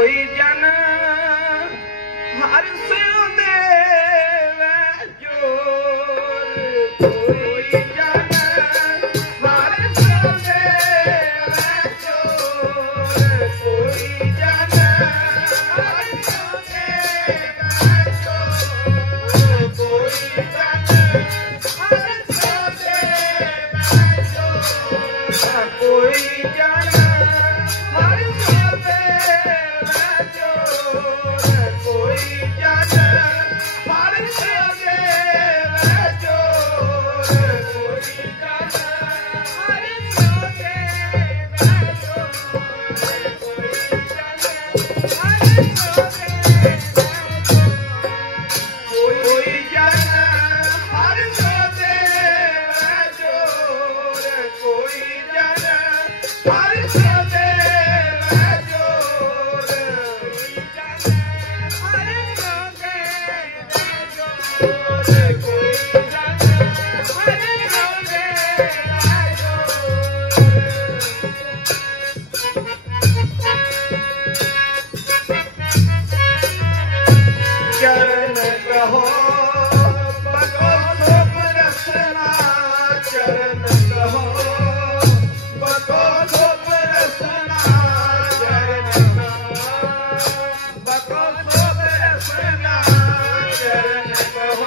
कोई जन हर सिर देवे जोर, कोई जन हर सिर देवे जोर, कोई जन हर सिर देवे जोर, कोई जन हर सिर देवे जोर, कोई जन हर सिर देवे जोर, कोई जन हर सिर देवे जोर, कोई जन हर सिर देवे जोर, कोई जन हर सिर देवे जोर, कोई जन हर सिर देवे जोर, कोई जन हर सिर देवे जोर, कोई जन हर सिर देवे जोर, कोई जन हर सिर देवे जोर। चरण कहो बको सोप रसना, चरण कहो बको सोप रसना, चरण कहो बको सोप रसना, चरण कहो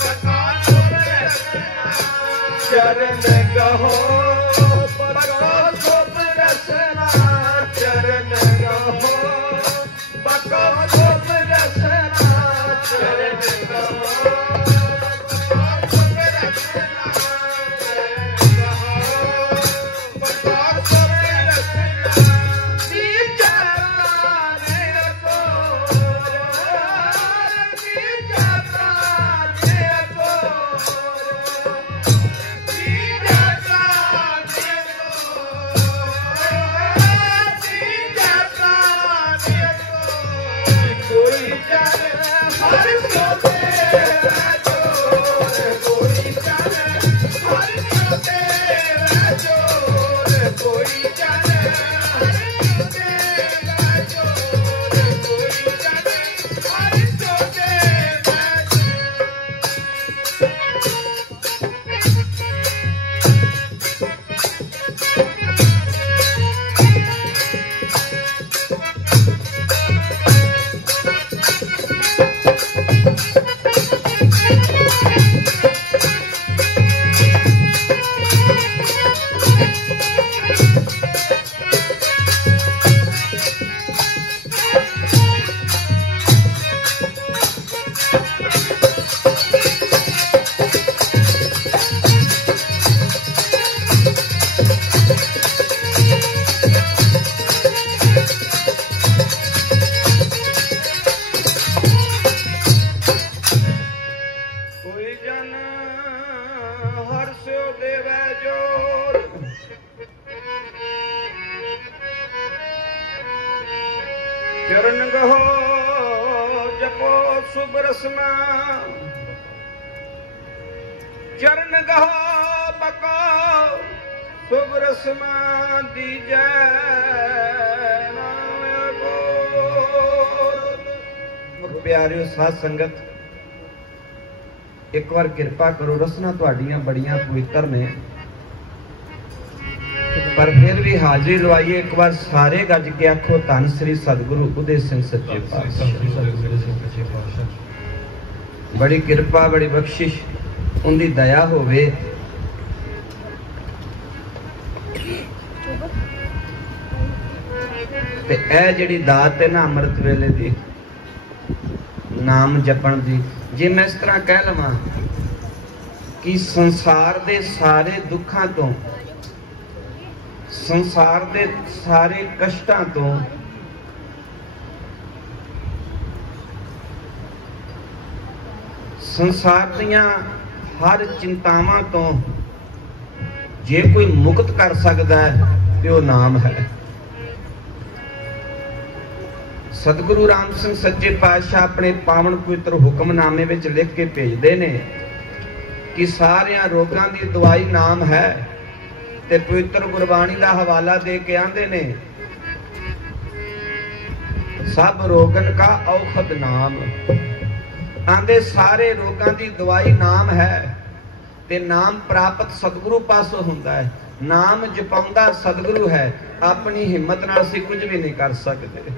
बको सोप रसना, चरण कहो बको सोप रसना, चरण कहो बको सोप रसना, चरण कहो बको सोप रसना, चरण कहो बको सोप रसना। नीचा प्राण कोर, नीचा प्राण कोर, नीचा प्राण कोर, नीचा प्राण कोर, कोई जन हर सिर देवे जोर, कोई जन हर सिर देवे जोर, कोई जन हर सिर देवे जोर, कोई जन हर सिर देवे कोई जन हर सिर देवे जोर, चरण गहो जपो शुभ रसना, चरण गहो बको शुभ रसना, दीजै नाम गोर। प्यारियो साध संगत, एक बार किरपा करो, रसना तुहाडियां बड़ियां पवित्र ने, पर फिर भी हाजिरी लवाइए। एक बार सारे गज के आखो धन श्री सतगुरु उदय सिंह सच्चे पातशाह। बड़ी किरपा बड़ी बख्शिश उनकी दया होवे। ते ऐ जिहड़ी दात है ना अमृत वेले दी, नाम जपण दी, जे मैं इस तरह कह लवां कि संसार दे सारे दुखां तो, संसार दे सारे कष्टां तो, संसार दियां हर चिंतावां तो जे कोई मुक्त कर सकदा है तो वो नाम है। सतगुरु राम सिंह सच्चे पातशाह अपने पावन पवित्र हुक्मनामे विच लिख के भेजते ने कि सारियां रोगां दी दवाई नाम है। ते पवित्र गुरबाणी का हवाला दे के आंदे ने सब रोगन का औखद नाम। आंदे सारे रोगां दी दवाई नाम है, ते नाम प्राप्त सतगुरु पासों हुंदा है। नाम जपाउंदा सतगुरु है, अपनी हिम्मत नाल असीं कुछ भी नहीं कर सकते।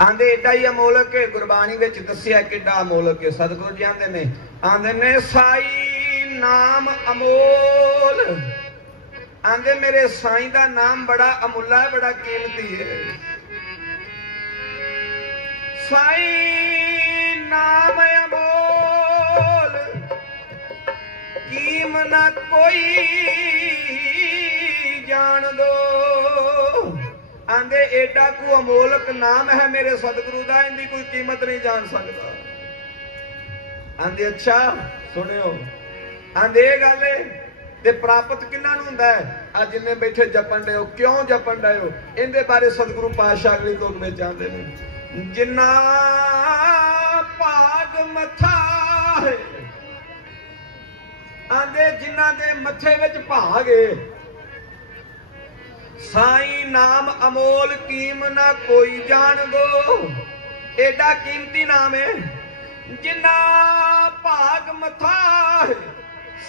आंदे एडा ही अमोलक है, गुरबाणी विच दस्सिया किड्डा अमोलक है। सतगुरु जी आंदे ने साई नाम अमोल। आंदे मेरे साईं दा नाम बड़ा अमुला है, बड़ा कीमती है। साई नाम अमोल कीम ना कोई जान दो। आंदे एडा को अमोलक नाम है मेरे सतगुरु दा, इनकी कोई कीमत नहीं जान सकता। आंदे अच्छा सुनियो, आंदे गल ते प्राप्त किन्ना नूं हुंदा है? आ जिन्ने बैठे जपन डे हो, क्यों जपन डे हो? इहदे बारे सतगुरु पातशाह अगली तुक विच आंदे ने, जिन्ना भाग मथा है। आंदे जिन्ना दे मथे विच भाग है। साई नाम अमोल कीम ना कोई जान दो। एडा कीमती नाम है, जिन्ना भाग मथा है,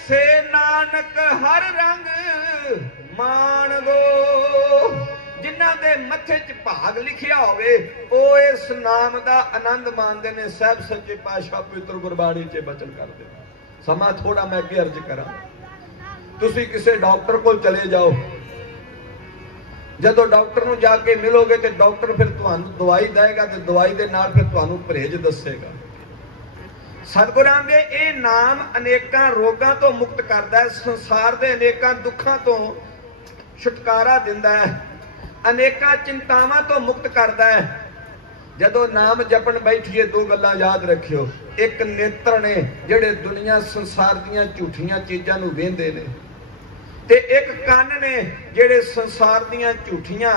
से नानक हर रंग मान दो। जिन्ना दे मथे च भाग लिखिया होवे ओ इस नाम दा आनंद मानदे ने। साहब सच्चे पातशाह पवित्र गुरबाणी च बचन करदे। समा थोड़ा मैं अगे अर्ज करा। तुसी किसी डॉक्टर को चले जाओ, जदों डॉक्टर नूं जाके मिलोगे तो डॉक्टर फिर तुहानूं दवाई देगा, तो दवाई दे नाल फिर तुहानूं परहेज दसेगा। सतगुरां दे ये नाम अनेकां रोगां तो मुक्त करदा है, संसार दे अनेकां दुखां तो छुटकारा दिंदा है, अनेकां चिंतावां तो मुक्त करदा है। जदों नाम जपन बैठिए दो गल्लां याद रखियो। एक नेत्र ने जिहड़े दुनिया संसार दीयां झूठियां चीज़ां नूं वेंदे ने, ते एक कान ने जिहड़े संसार दीयां झूठियां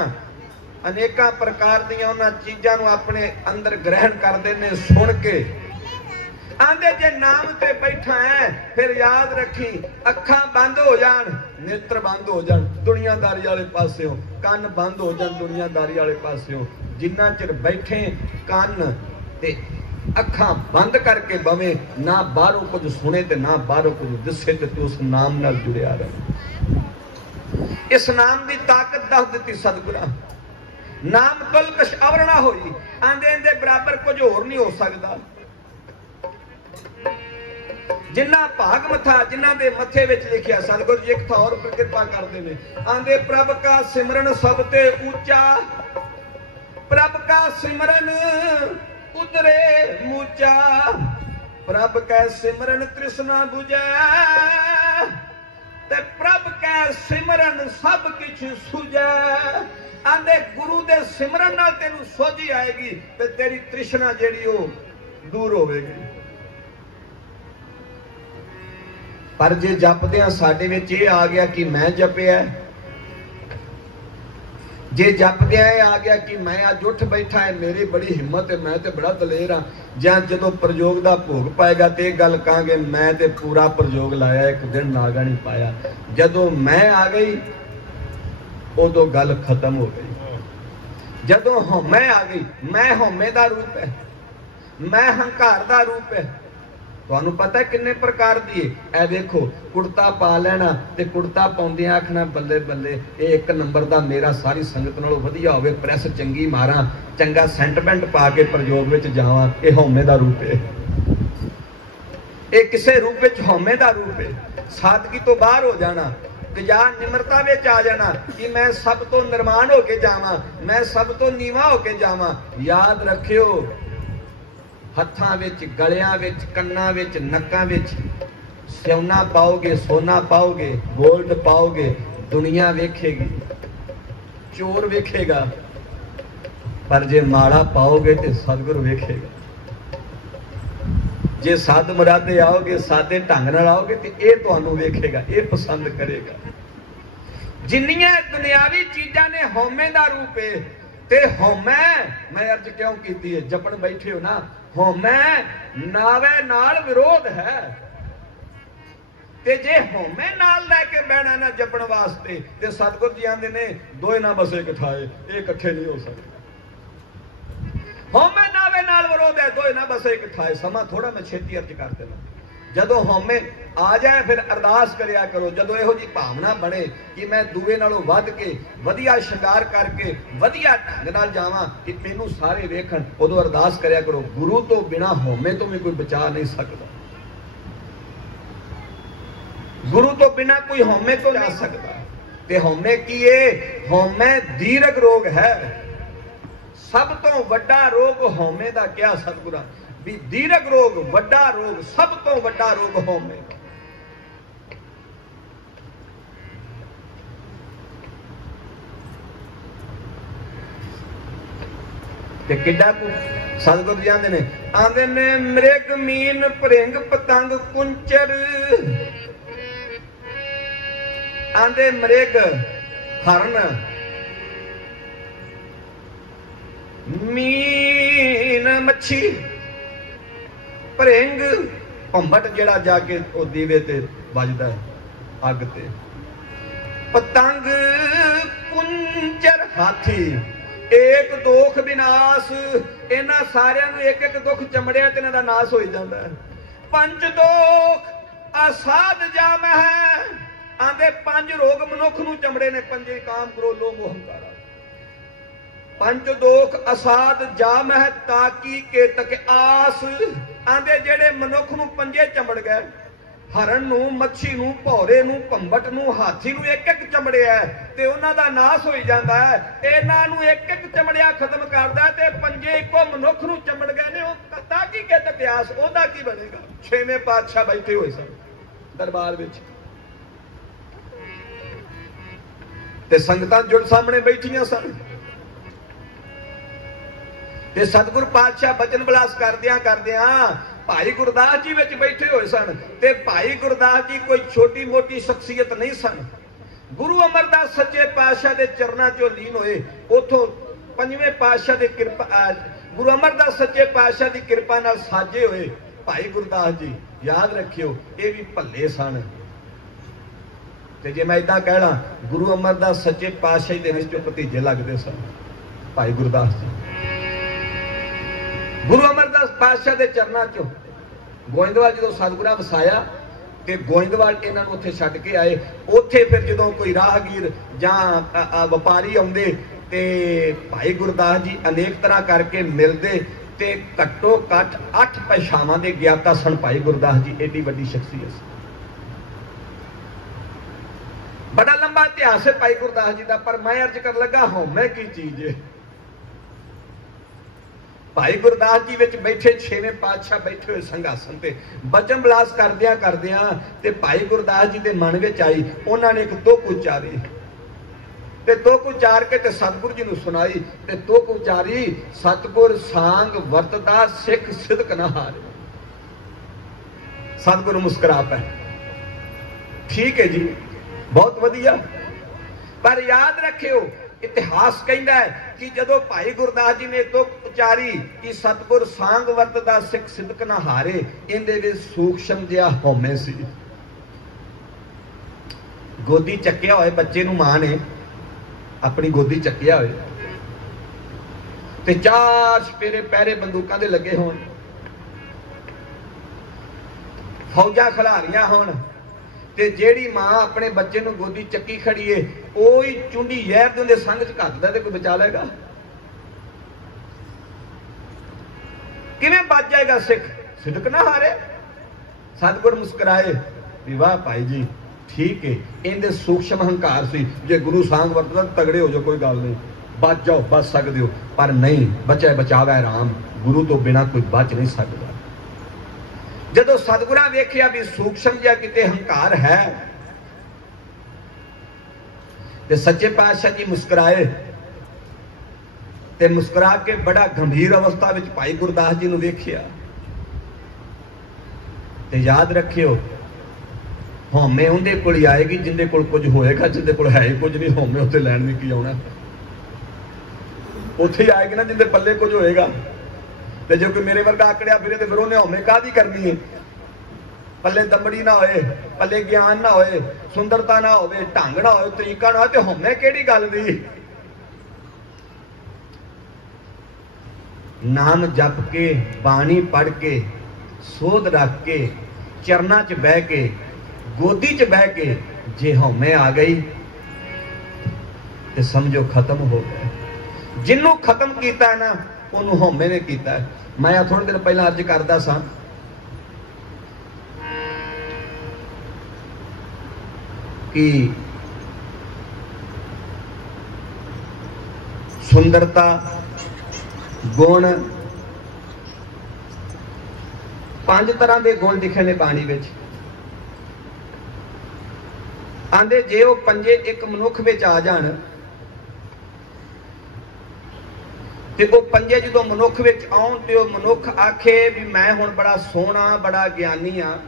अनेकां प्रकार दीयां उन्हां चीज़ां नूं अपने अंदर ग्रहण करदे ने सुन के। आंदे जे नाम ते बैठा है फिर याद रखी, अखां बंद हो जान, नेत्र बंद हो जान दुनियादारी वाले पासे, कान बंद हो जान दुनियादारी वाले पासे। जिन्ना चिर बैठे कान ते अखां बंद करके बवे, ना बाहरों कुछ सुने ते ना बाहरों कुछ दिसे, ते तू उस नाम नाल जुड़िया रहे। इस नाम की ताकत दस दी सतगुरा। नाम तुलकश अवर ना होई। आंदे दे बराबर कुछ होर नहीं हो सकता। जिन्ना भाग मथा, जिन्ना दे मथे विच लिखिया। सतगुरु जी एक था और कृपा करते हैं। आंदे प्रभ का सिमरन सब ते ऊंचा, प्रभ का सिमरन उतरे मूचा, प्रभ कै सिमरन तृष्णा बुझै, ते प्रभ कै सिमरन सब किछ सुझै। आंदे गुरु दे सिमरन नाल तेनू सोझी आएगी ते तेरी तृष्णा जेड़ी ओ दूर होवेगी। पर जे जपदियां साडे विच ये आ गया कि मैं जपिया, जे जपदियां ये आ गया कि मैं अज उठ बैठा है, मेरी बड़ी हिम्मत है, मैं तो बड़ा दलेर हाँ, जां जदों प्रयोग दा भोग पाएगा तो यह गल कहांगे मैं तो पूरा प्रयोग लाया, एक दिन नागा नहीं पाया। जदों मैं आ गई उदों गल खत्म हो गई। जदों हौमै आ गई, मैं हौमे दा रूप है, मैं हंकार दा रूप है। तुहानू पता है किन्ने प्रकार दी है? ए देखो कुर्ता पा लेना ते कुर्ता पाउंदियां आखना बल्ले बल्ले ये एक नंबर दा मेरा सारी संगत नालों वधिया होवे, प्रेस चंगी मारा, चंगा सेंटमेंट पा के प्रयोग विच जावां। ये हौमे दा रूप है, ये किसे रूप विच हौमे दा रूप है। सादगी तो बाहर हो जाना, या निमरता विच आ जाना कि मैं सब तो निर्माण होके जावां, मैं सब तो नीवा होके जावां। याद रखियो हत्थां विच, गलियां विच, कन्नां विच, नक्कां विच सोना पाओगे, सोना पाओगे, गोल्ड पाओगे, दुनिया वेखेगी, चोर वेखेगा, पर जे माड़ा पाओगे तो सतगुरु वेखेगा। जे साध मुरादे आओगे, सादे ढंग नाल आओगे तो यह तुहानू वेखेगा, ये पसंद करेगा। जिन्नियां दुनियावी चीज़ां ने हौमे दा रूप है, ते हौमै मैं अर्ज क्यों कीती है? जपन बैठे हो ना, हौमै नावे नाल विरोध है, ते जे हौमे नाल लैके के बहना ना जपण वास्ते। ते सतगुर जी आंदे ने दोए ना बसे इकठाए, ये इकट्ठे नहीं हो सकते। हौमे नावे नाल विरोध है, दोए ना बसे इकठाए। समा थोड़ा मैं छेती अर्ज कर देना। जदों हौमे आ जाए फिर अरदास करिया करो। जदों इहो जी भावना बने कि मैं दूए नालों वध के वधिया शिंगार करके वधिया ढंग नाल जावां कि मैनूं सारे वेखण, उदों अरदास करिया करो। गुरु तो बिना हौमे तो भी कोई बचा नहीं सकता। गुरु तो बिना कोई हौमे तो नहीं सकता। ते हौमे की है? हौमे दीर्घ रोग है। सब तो वड्डा रोग हौमे दा क्या सतगुरा भी दीर्घ रोग वड्डा रोग, सब तो वड्डा रोग हौमे। ते किड्डा को सतगुर जी आंदे ने मृग मीन भृंग पतंग कुंचर। आंदे मृग हरण, मीन मच्छी, भृंग भंबट जेड़ा जाके ओ दीवे ते वजदा है अग ते, पतंग कुंचर हाथी। एक दोख विनाश, इन्हां सारियां नूं एक एक दुख चमड़िया ते इन्हां दा नाश हो जांदा है। पंच दोख असाध जाम है। आंदे पंज रोग मनुख नूं चमड़े ने, पंजे काम क्रोध लोभ मोह अहंकार। पंच दोख असाध जाम है ताकी के तक आस। आंदे जेड़े मनुख नूं पंजे चमड़ गए, हरण नूं, मच्छी नूं, भौरे नूं, भंबट नूं, हाथी नूं एक एक चमड़िया ते उन्हां दा नाश हो जांदा है। इन्हां नूं एक एक चमड़िया खत्म करदा ते पंजे इको मनुख नूं चमड़ गए ने, ओ ताकी के तक आस। ओदा की बनेगा? छेवें पातशाह बैठे होए सन दरबार विच ते संगतां जुड़ सामने बैठियां सन ते सतगुर पातशाह बचन विलास करदियां करदियां भाई गुरदास जी विच बैठे होए सन। ते भाई गुरदास जी कोई छोटी मोटी शख्सियत नहीं सन। गुरु अमरदास सच्चे पातशाह दे चरनां चों लीन होए। उथों पंजवें पातशाह दी किरपा, गुरु अमरदास सच्चे पातशाह दी किरपा नाल साजे होए भाई गुरदास जी। याद रखियो ये भी भले सन। ते जे मैं इदां कहना, गुरु अमरदास सच्चे पातशाह दे विच भतीजे लगदे सन भाई गुरदास जी। गुरु अमरदास पातशाह के चरणों चो गोइंदवाल जो सतगुरा वसाया ते गोइंदवाल इन्हां नूं उत्थे छड्ड के आए। उत्थे फिर जो कोई राहगीर जां व्यापारी आउंदे ते भाई गुरदास जी अनेक तरह करके मिलते ते घट्टो घट 8 भाषावां दे ज्ञाता सन भाई गुरदास जी। एडी वड्डी शख्सियत, बड़ा लंबा इतिहास है भाई गुरदास जी का। पर मैं अर्ज कर लगा हौमे की चीज है। भाई गुरदास जी विच बैठे छेवें पातशाह बैठे हुए संघासन ते बचन विलास करदियां करदियां ते भाई गुरदास जी दे मन विच आई। उन्होंने एक तुक उचारी ते तुक उचार के ते सतगुर जी नूं सुनाई ते तुक उचारी, सतगुर सांग वरतदा सिख सिदक न हारे। सतगुर मुस्कुरा पे, ठीक है जी, बहुत वधिया। पर याद रखियो इतिहास कहता है कि जदों भाई गुरदास जी ने तुक उचारी कि सतगुर सांग वरतदा सिख सिदक न हारे, इहदे विच सूक्ष्म जिहा हौमे सी। गोदी चक्किया होए बच्चे नूं मां ने अपनी गोदी चक्किया होए ते 4 सपेरे पहरे बंदूकां दे लगे होण, फौजां खिलारियां होण ते जेड़ी मां अपने बच्चे नूं गोदी चक्की खड़ी है ओही चुंडी जहर दे उहदे संग च घटदा ते कोई बचा लेगा? किवें बच जाएगा सिख? सिदक ना हारे। सतगुर मुस्कुराए भी वाह भाई जी, ठीक है, इहदे सूक्ष्म हंकार सी। जे गुरु सांग वरतदा तगड़े हो जाओ, कोई गल नहीं, बच जाओ, बच सकते हो। पर नहीं, बचे बचावा राम, गुरु तो बिना कोई बच नहीं सकता। जदों सतगुरां वेखिया भी सूक्ष्म जिहा किते हंकार है ते सच्चे पातशाह जी मुस्कुराए ते मुस्कुरा के बड़ा गंभीर अवस्था विच भाई गुरदास जी नूं वेखिया ते याद रखियो हौमे उहदे कोल ही आएगी जिंदे कोल कुछ होएगा, जिंदे कोल है ही कुछ नहीं। हौमे उत्थे लैण भी की आउणा, उत्थे ही आएगी ना जिंदे पल्ले कुछ होएगा। ते जो कोई मेरे वर्गा आकड़िया फिरे तो फिर उन्हें हौमे काहदी करनी है? पल्ले दमड़ी ना होए, पल्ले ज्ञान ना होए, सुंदरता ना होवे, ढंग ना होए, तरीका ना होए, ते हमें केड़ी गल दी। नाम जप के, बाणी पढ़ के, सोध रख के, चरना च बह के, गोदी च बह के जे हमें आ गई ते समझो खत्म हो गया। जिन्हों खत्म किया है ना उन्होंने हमें ने किया है। मैं थोड़े दिन पहला अर्ज करता सा कि सुंदरता गुण 5 तरह के गुण लिखे ने बाणी विच। आंदे जे वो पंजे एक मनुख विच आ जाण ते वो पंजे जो मनुख विच आउण ते वो मनुख आखे भी मैं हुण बड़ा सोहना बड़ा ज्ञानी हाँ,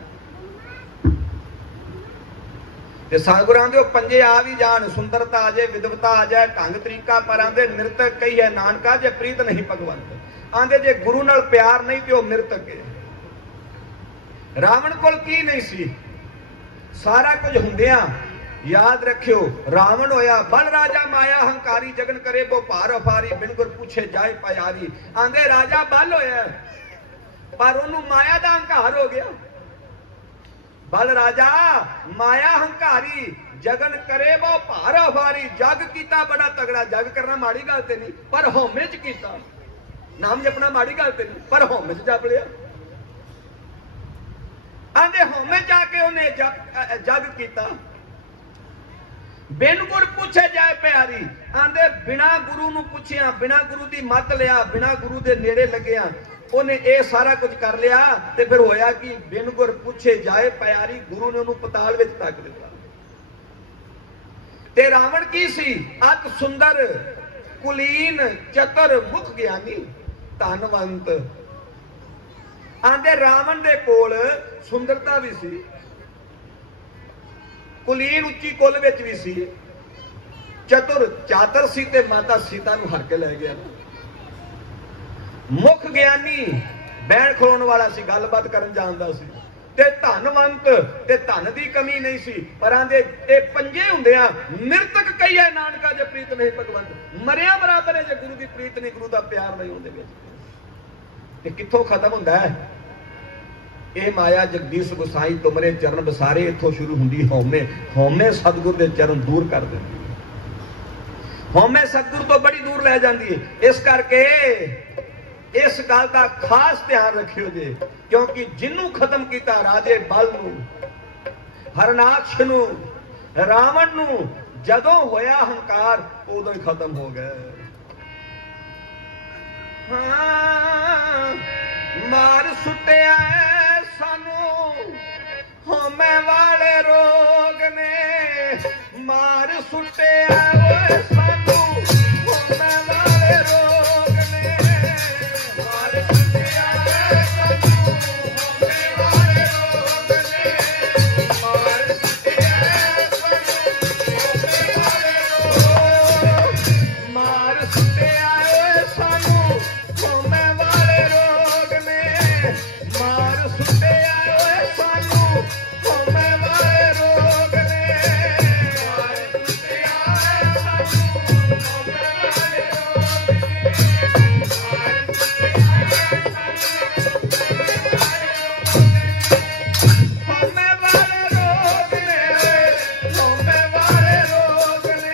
ते सतगुरां दे पंजे आ भी जान, सुंदरता आ जाए, विद्वता आ जाए, ढंग तरीका, पर आंदे नृतक कही है नानका जे प्रीत नहीं भगवंत। आंदे जे गुरु नाल प्यार नहीं ते वो नृतक है। रावण कोल की नहीं सी, सारा कुछ हुंदियां याद रखियो रावण होया बल राजा माया हंकारी, जगन करे वो भार अफारी, बिन गुर पूछे जाए प्यारी। आंदे राजा बल होया पर ओनू माया दा हंकार हो गया। बल राजा माया हंकारी, जगन करे वो भार अफारी, जग कीता बड़ा तगड़ा। जग करना माड़ी गल ते नहीं, पर होमे च कीता। नाम जपना माड़ी गल ते नहीं, पर होमे च जप लिया। आंदे होमे जाके उन्हें जग कीता। बिन गुर पूछे जाए प्यारी, आंदे बिना गुरु नू पूछिया, बिना गुरु दी मत लिया, बिना गुरु दे नेड़े लग्या, उन्हें ये सारा कुछ कर लिया। ते फिर होया कि बिन गुर पूछे जाए प्यारी, गुरु ने उन्हें पताल विच तक दिता। ते रावण की सी अत सुंदर कुलीन चतुर मुख ज्ञानी धनवंत। आंदे रावण दे कोल सुंदरता भी सी, कुलीन उच्ची कुल विच भी सी, चतुर चातर सी, ते माता सीता नूं हर के लै गया। मुख ज्ञानी बैण खलोण वाला सी, गलबात करन जानदा सी, ते धनवंत, ते धन दी कमी नहीं सी। पर आंदे ए पंजे हुंदियां नृतक कही है नानका जे प्रीत नहीं भगवंत। मरिया बराबर है जे गुरु दी प्रीत नहीं, गुरु दा प्यार नहीं उहदे विच। ते कित्थों खत्म हुंदा है ਇਹ माया जगदीश गोसाई तुमरे चरण बसारे। इत्थों शुरू हुंदी हौमे। हौमे सतगुर दे चरण दूर कर दिंदी, हौमे सतगुर तो बड़ी दूर लै जांदी है। इस करके इस गल का खास ध्यान रखियो जे, क्योंकि जिन्नू खत्म किया राजे बल नू, हरनाक्ष नू, रावण नू जदों होया हंकार उदों ही खत्म हो गए। हाँ मार सुटिया सानू होमे वाले रोग ने, मार सुटिया सानू होमे वाले रोग ने, मार सुटिया सानू होमे वाले रोग ने, मार सुटिया सानू होमे वाले रोग, मार सुटिया सानू होमे वाले रोग ने, मार सुटिया सानू होमे वाले रोग ने, मार सुटिया सानू होमे वाले रोग ने, मार होमे वाले रोग ने, होमे वाले रोग ने,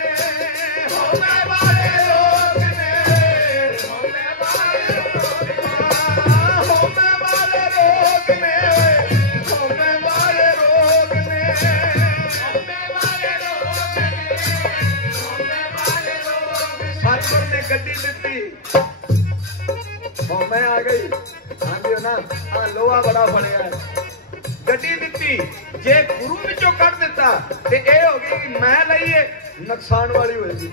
होमे वाले रोग ने, होमे वाले रोग ने, होमे वाले रोग ने, होमे वाले रोग ने, होमे वाले रोग ने, होमे वाले रोग ने। सतगुर ने गड्डी दित्ती, होमे आ गई। आंदियो ना आ लोहा बड़ा फड़िया है, गड्डी दित्ती। जे गुरु विचों कढ़ दिता ते ए हो गई कि मैं लईए नुकसान वाली होएगी।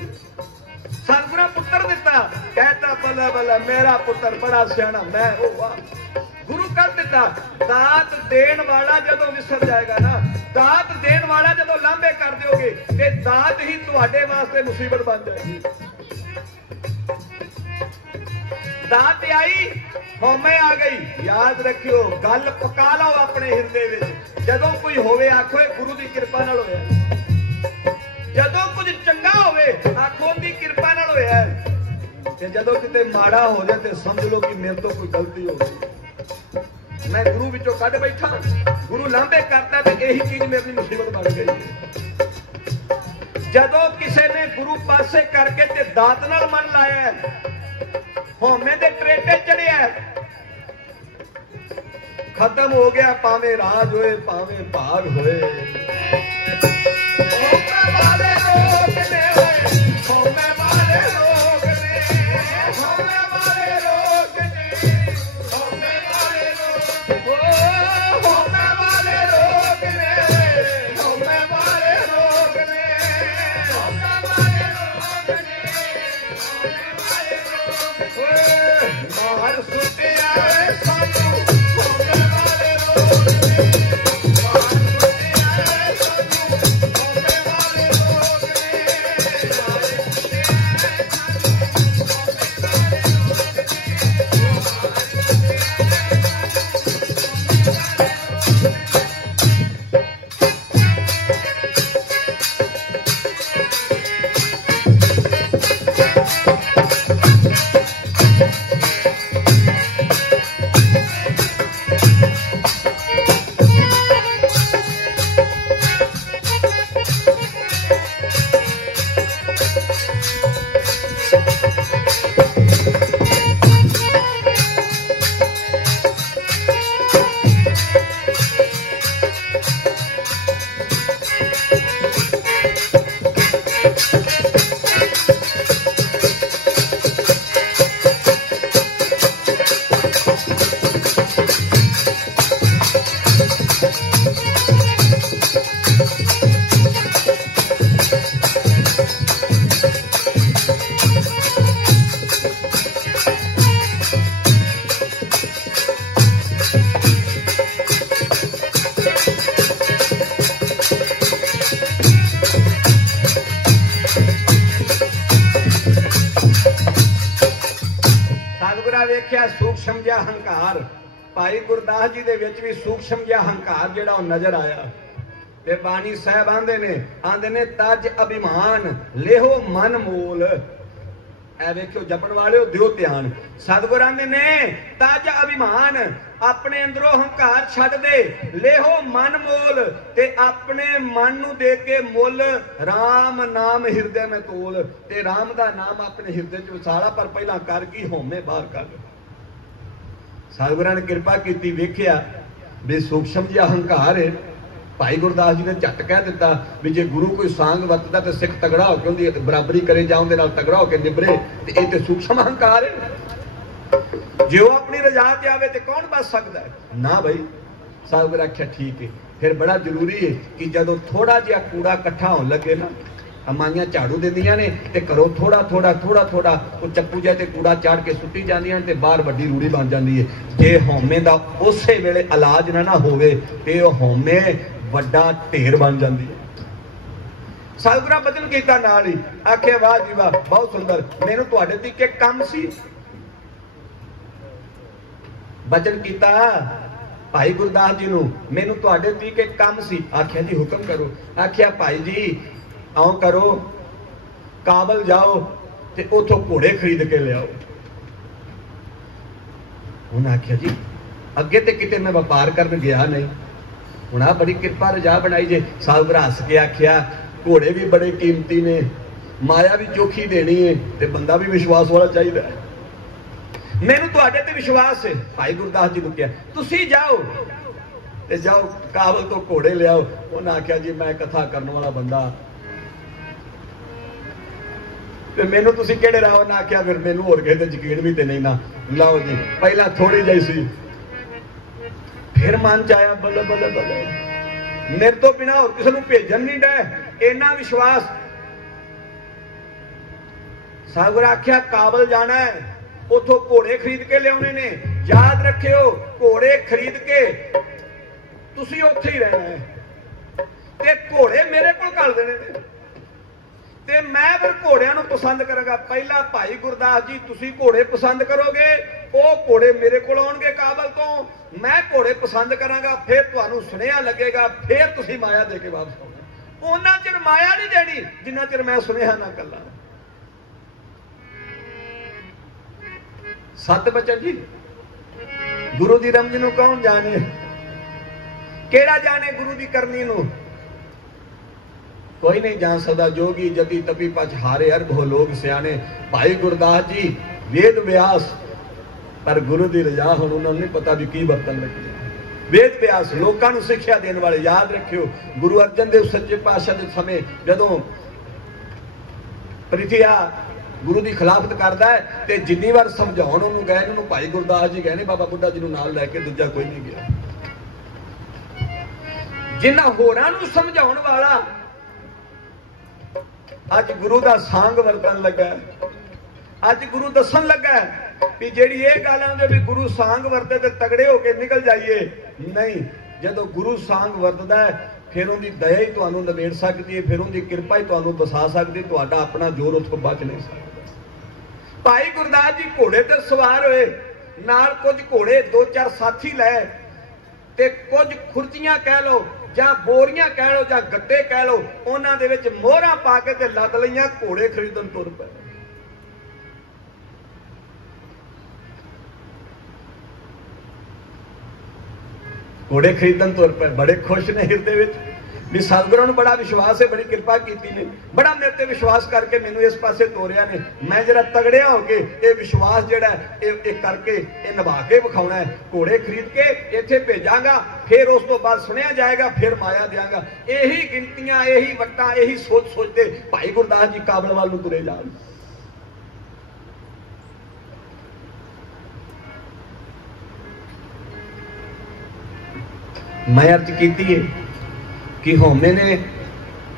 सतगुरा पुत्र दिता, कहता बल्ला बल्ला मेरा पुत्र बड़ा सियाना, मैं ओ वाह। गुरु कर दिता। दात देण वाला जदों विसर जाएगा ना, दात देण वाला जदों लांभे कर दोगे ते दात ही तुहाडे वास्ते मुसीबत बन जाएगी। दात आई हौमे आ गई। याद रखियो, गल पका लो अपने हिरदे विच। जदों कोई होवे आखो गुरु की कृपा नाल होया। जदों कुछ चंगा होवे आखो उनकी कृपा नाल होया। ते जदों किते माड़ा हो जाए तो समझ लो कि मेरे तो कोई गलती हो गई। मैं गुरु विचों कढ बैठा, गुरु लांबे करता तो यही चीज मेरी मुसीबत बन गई। जदों किसी ने गुरु पासे करके ते दात नाल मन लाया, होमे दे ट्रेटे चढ़िया, खत्म हो गया। भावे राज होए भावे भाग होए, होमे वाले लोग ने, होमे वाले लोग ने, होमे वाले लोग ने, होमे वाले लोग, होमे वाले लोग ने, होमे वाले लोग ने, होमे वाले लोग ने, मार सुटिया सानू, होमे वाले लोग ने, मार सुटिया सानू, होमे वाले लोग ने, मार वेख्या सूक्ष्म जिहा हंकार। भाई गुरदास जी दे विच भी सूक्ष्म जिहा हंकार जिहड़ा नजर आया। ते बाणी साहब आंदे ने तज अभिमान लेहो मन मोल। ऐ वेखियो जपण वाले दियो ध्यान। सतगुर आंदे ने तज अभिमान, अपने अंदरों हंकार छड्ड दे, लेहो मन मोल, ते अपने मन नूं दे के मुल राम नाम हिरदे में तोल। ते राम दा नाम अपने हिरदे च वसाला, पर पहला कर की होमे बाहर कर। सतगुरां ने कृपा कीती, वेखिया भी सूक्ष्म जिहा हंकार है। भाई गुरदास जी ने झट कह दिता भी जे गुरु कोई सांग वरतदा तो सिख तगड़ा होकर उनकी बराबरी करे जाओ, उहदे नाल तगड़ा होकर निभरे। ते इह ते सूक्ष्म हंकार है। जे वह अपनी रजा ते आवे ते कौन बच सकता है ना। भाई सतगुर आख्या ठीक है। फिर बड़ा जरूरी है कि जदों थोड़ा जिहा कूड़ा इकट्ठा होने लगे ना, अमाइयां झाड़ू दिंदियां ने ते घरों थोड़ा थोड़ा थोड़ा थोड़ा वो चप्पू जिहा ते कूड़ा चाड़ के सुट्टी जांदियां ते बाहर वड्डी रूड़ी बन जाती है। जे हौमे दा उसे वेले इलाज ना होवे ते ओह हौमे वड्डा ढेर बन जाती है। सतगुरां बचन कीता नाल ही, आखे वाह जी वाह बहुत सुंदर, मैनूं तुहाडे ते इक काम सी। बचन कीता भाई गुरदास जी नूं, मैनूं तुहाडे ते इक काम सी। आख्या जी हुक्म करो। आख्या भाई जी आओ करो, काबल जाओ ते उथों घोड़े खरीद के लियाओ। उन्हें आख्या जी अगे ते किते मैं व्यापार करन गया नहीं, हुण आ बड़ी कृपा रजा बनाई जे। सतगुर हस के आख्या घोड़े भी बड़े कीमती ने, माया भी चोखी देनी है, ते बंदा भी विश्वास वाला चाहिए। मैनूं तुहाडे ते विश्वास है। भाई गुरदास जी नूं कहा तुसीं जाओ ते जाओ काबल तो घोड़े लियाओ। उन्हें आख्या जी मैं कथा करने वाला बंदा, ते मैनूं तुसीं किहड़े राह। उन्हें आख्या फिर मैनूं होर किसे ते यकीन भी ते नहीं ना। लाओ जी पहला थोड़ी जी सी, फिर मन च आया बल्ले बल्ले बल्ले मेरे तो बिना होर किसी नूं भेजन नहीं डे, इन्ना विश्वास। सतगुर आख्या काबल जाना है, उथों घोड़े खरीद के लियाने ने। याद रखियो घोड़े खरीद के तुसीं उत्थे ही रहना है, ते घोड़े मेरे कोल घल देने ने, ते मैं फिर घोड़ियां नूं पसंद करांगा। पहला भाई गुरदास जी तुसीं घोड़े पसंद करोगे, ਉਹ ਘੋੜੇ ਮੇਰੇ ਕੋਲ ਆਉਣਗੇ ਕਾਬਲ ਤੋਂ, मैं घोड़े पसंद करांगा, फिर तुहानू सुनेहा लगेगा, फिर तुसी माया दे के वापस आउणा। उन्ना चिर माया नहीं देनी जिन्ना चिर मैं सुनेहा ना कला। सत बचन जी, गुरु दी रमज नू कौन जाने, केड़ा जाने गुरु दी करनी नू, कोई नहीं जान सकता। जोगी जपी तपी पछ हारे अरब हो लोग सियाने। भाई गुरदास जी वेद व्यास, पर गुरु की रजा हुण उन्होंने नहीं पता भी की बरतन लगी। वेद व्यास लोगों को सिक्ख्या देने वाले। याद रखियो गुरु अर्जन देव सच्चे पातशाह के समय जदों प्रिथिया गुरु की खिलाफत करता है तो जिन्नी बार समझाउण उन्होंने गए, उन्होंने भाई गुरदास जी कहने बाबा बुढ़ा जी नाल लैके दूजा कोई नहीं गया। जिन्हां होरां नूं समझाउण वाला अज गुरु का सांग वरतन लगा, अज गुरु दसन लगा भी जेड़ी ये गल आंदे भी गुरु सांग वरते ते तगड़े होके निकल जाइए। नहीं, जदों गुरु सांग वरतदा है फिर उनकी दया ही तुहानू नबेड़ सकती है, फिर उनकी कृपा ही तुहानू बसा सकती, तुहाडा अपना जोर उसको बच नहीं सकता। भाई गुरदास जी घोड़े ते सवार होए, नाल कुछ घोड़े दो चार साथी लै ते कुछ खुर्चियां कह लो जां बोरियां कह लो जां गट्टे कह लो, उन्हां दे विच मोहरां पा के ते लद लईआं, घोड़े खरीदण तुर पए। घोड़े खरीदन तुर पे, बड़े खुश ने हिरदे विच भी सतगुरां नूं बड़ा विश्वास है, बड़ी कृपा की ने, बड़ा मेरे ते विश्वास करके मैनू इस पासे तोरिया ने। मैं जरा तगड़िया होके ये विश्वास जिहड़ा ये करके ये निभा के विखाउणा है। घोड़े खरीद के इत्थे भेजांगा, फिर उस तो बाद सुनिया जाएगा, फिर माया देंगा। यही गिनतियां, यही वट्टां, यही सोच सोचते भाई गुरदास जी काबल वाल नूं तुरे जाण। मैं अर्ज की कि होमे ने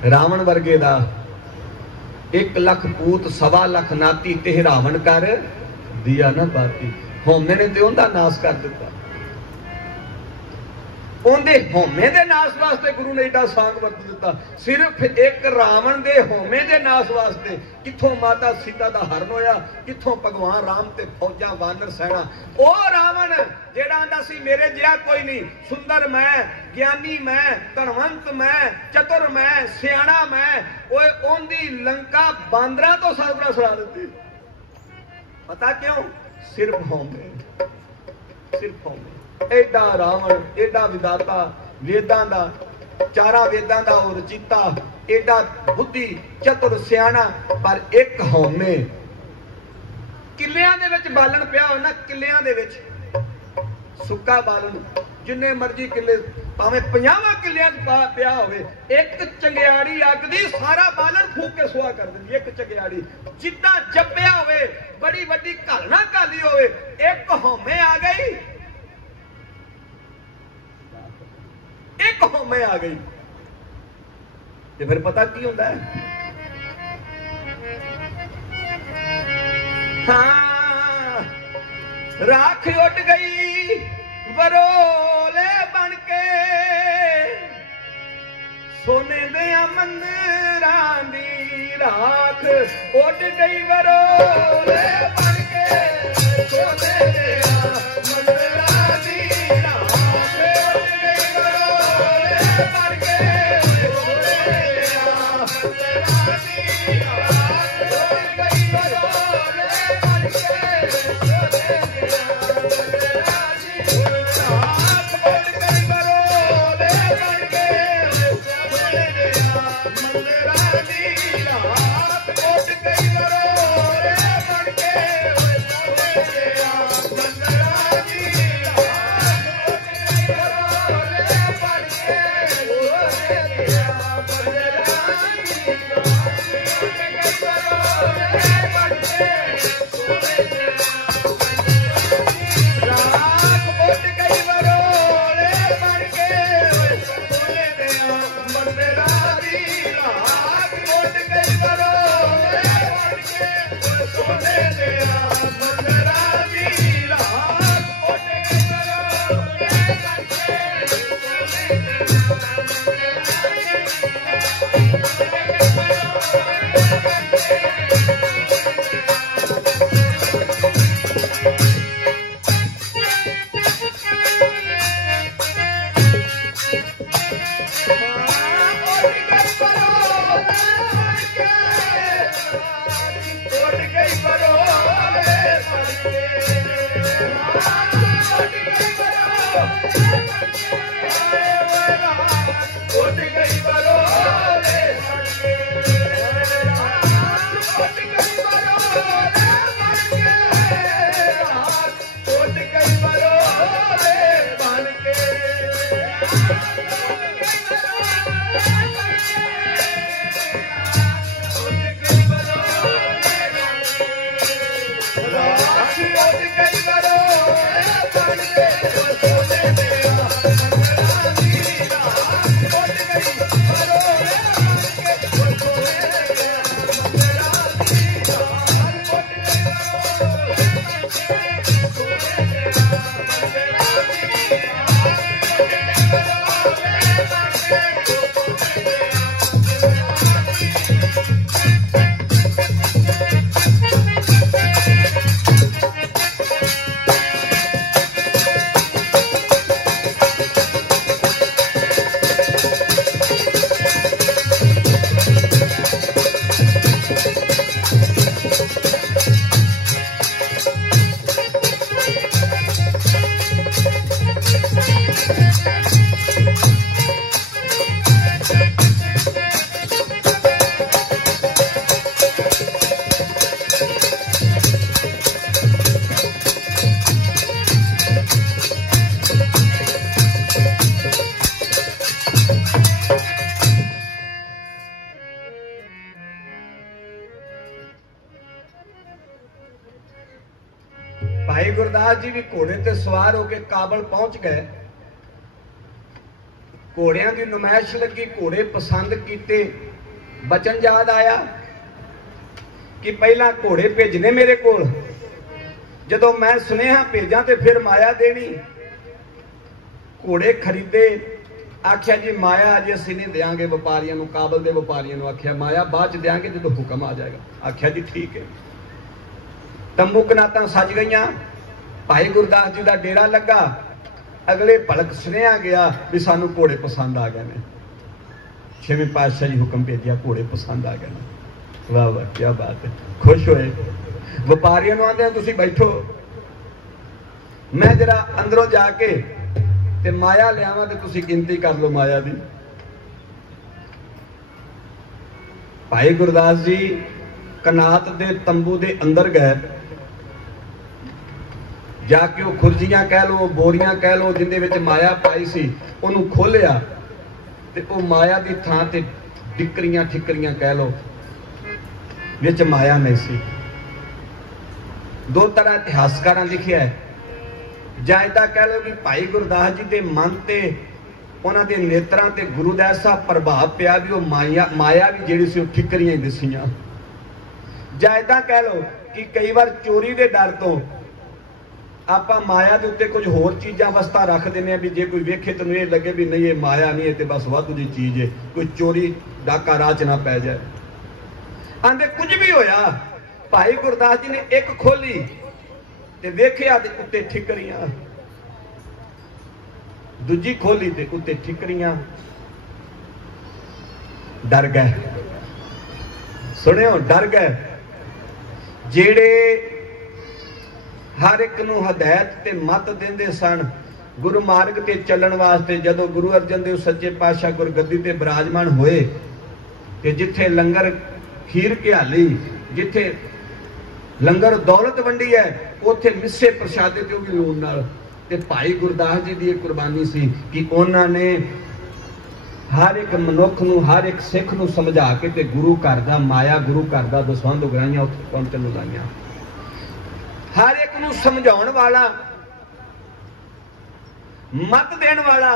रावण वर्गे दा 1 लाख पूत 1.25 लाख नाती ते रावण कर दिया ना बाती। होमे ने ते उनका नाश कर दिता। उनके होमे के नाश वास्ते गुरु ने एडा सांग वरत दिता। सिर्फ एक रावण के होमे के नाश वास्ते किथों माता सीता का हरण होया, किथों भगवान राम ते फौजा वानर सेना। ओ रावण जेड़ा आंदा सी मेरे जिहा कोई नहीं, सुंदर मैं, ज्ञानी मैं, धनवंत मैं, चतुर मैं, सियाणा मैं, ओए ओंदी लंका बांदरां तो साबरा छुड़ा दी। पता क्यों? सिर्फ होमे, सिर्फ होमे। एडा रावण, एडा विदाता, वेदां दा, 4 वेदां दा और रचीता, एडा बुद्धि चतुर सियाणा, पर एक होमे। किलियां दे विच बालन पिया हो ना, किलियां दे विच सुक्का बालन जिन्ने मर्जी किले भावें 50 किलियां पिया होवे, एक चंगियाड़ी अग दी सारा बालन फूक के सुहा कर दिंदी। एक चंगियाड़ी जिद्दां जप्पिया होवे, बड़ी वड्डी घालना घाली होवे, एक होमे आ गई, एक होमे आ गई ते फिर पता की होंदा है? हाँ, राख उठ गई वरोले बन के, सोने दे मंदिरां दी राख उठ गई वरोले बन के, सोने दे मंदिरां दी राख उठ गई वरोले बन के, सोने दे मंदिरां दी राख उठ गई वरोले बन के, सोने दे मंदिरां दी राख उठ गई भाई गुरदास जी भी घोड़े ते सवार होकर काबल पहुंच गए। घोड़ियां की नुमाइश लगी, घोड़े पसंद किए। बचन याद आया कि पहला घोड़े भेजने मेरे कोल, जदों मैं सुनेहा भेजा तो फिर माया देनी। घोड़े खरीदे, आख्या जी माया अजे असीं नहीं देंगे व्यापारियों को, काबल के व्यापारियों को आख्या माया बाद च देंगे जो हुक्म आ जाएगा। आख्या जी ठीक है। तंबू कनातां सज गईयां, भाई गुरदास जी का डेरा लगा। अगले भलक सुनेहा गया भी सानू घोड़े पसंद आ गए ने। छेवें पातशाह जी हुक्म भेजिया, घोड़े पसंद आ गए। वाह वाह क्या बात है, खुश होए। व्यापारियों को आंदे तुसीं बैठो, मैं जरा अंदरों जाके ते माया लियावां ते तुसीं गिनती कर लो माया दी। भाई गुरदास जी कनात दे तंबू दे अंदर गए, जाके वो खुरजियां कह लो, बोरियां कह लो, जिंदे विच माया पाई सी उन्होंने खोलिया ते वो माया की थां ते डिकरियां ठिकरियां कह लो, विच माया नहीं सी। दो तरह इतिहासकारां लिखिया है, जां इदां कह लो कि भाई गुरदास जी के मन ते उन्हां दे नेत्रां ते गुरु दा ऐसा प्रभाव पिया भी वो माया भी जिहड़ी सी ठिकरियां ही दिसियां। जां इदां कह लो कि कई बार चोरी के डर तो आपां माया के उत्ते कुछ होर चीज़ां वस्तां रख दिंदे भी जे कोई वेखे तो ये लगे भी नहीं ये माया नहीं है तो बस वाधू जी चीज़ है, कोई चोरी डाका राह च ना पै जाए। आंदे कुछ भी होया, भाई गुरदास जी ने एक खोली ते वेखिया ते उत्ते ठिकरियां, दूजी खोली ते उत्ते ठिकरियां। डर गए, सुनियो डर गए। जेड़े हर एक नूं हदायत ते मत देंदे सन गुरु मार्ग ते चलण वास्ते, जदों गुरु अर्जन देव सच्चे पातशाह गुरगद्दी ते विराजमान होए ते जिथे लंगर खीर घियाली, जिथे लंगर दौलत वंडी है, उथे मिस्से प्रशादे ते भी लूण नाल। ते भाई गुरदास जी की कुर्बानी सी कि उन्होंने हर एक मनुख नूं, हर एक सिख नूं समझा के ते गुरु घर दा माया, गुरु घर दा दसवंध उगराइयां उत्थे पहुंचण नूं लाइयां। हर एक नूं समझाउण वाला, मत देण वाला।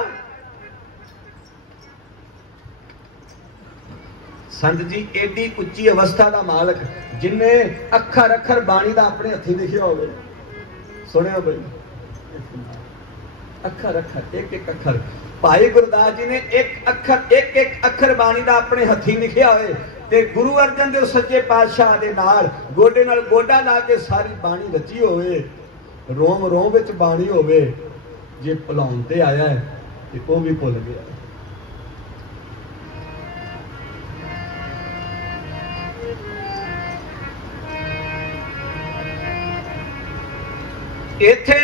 संत जी एडी उच्ची अवस्था का मालक, जिन्हें अखर अखर बाणी का अपने हथी लिखिया होवे। सुनियो बई, अखर अखर एक एक अखर भाई गुरदास जी ने एक एक अखर बाणी का अपने हथी लिखिया होवे ते गुरु अर्जन देव सच्चे पातशाह दे नाल गोडे नाल गोडा ला के सारी बाणी रची होवे, रोम रोम विच बाणी होवे। जे भुलाउण ते आया है ते वो भी भुल गया। इथे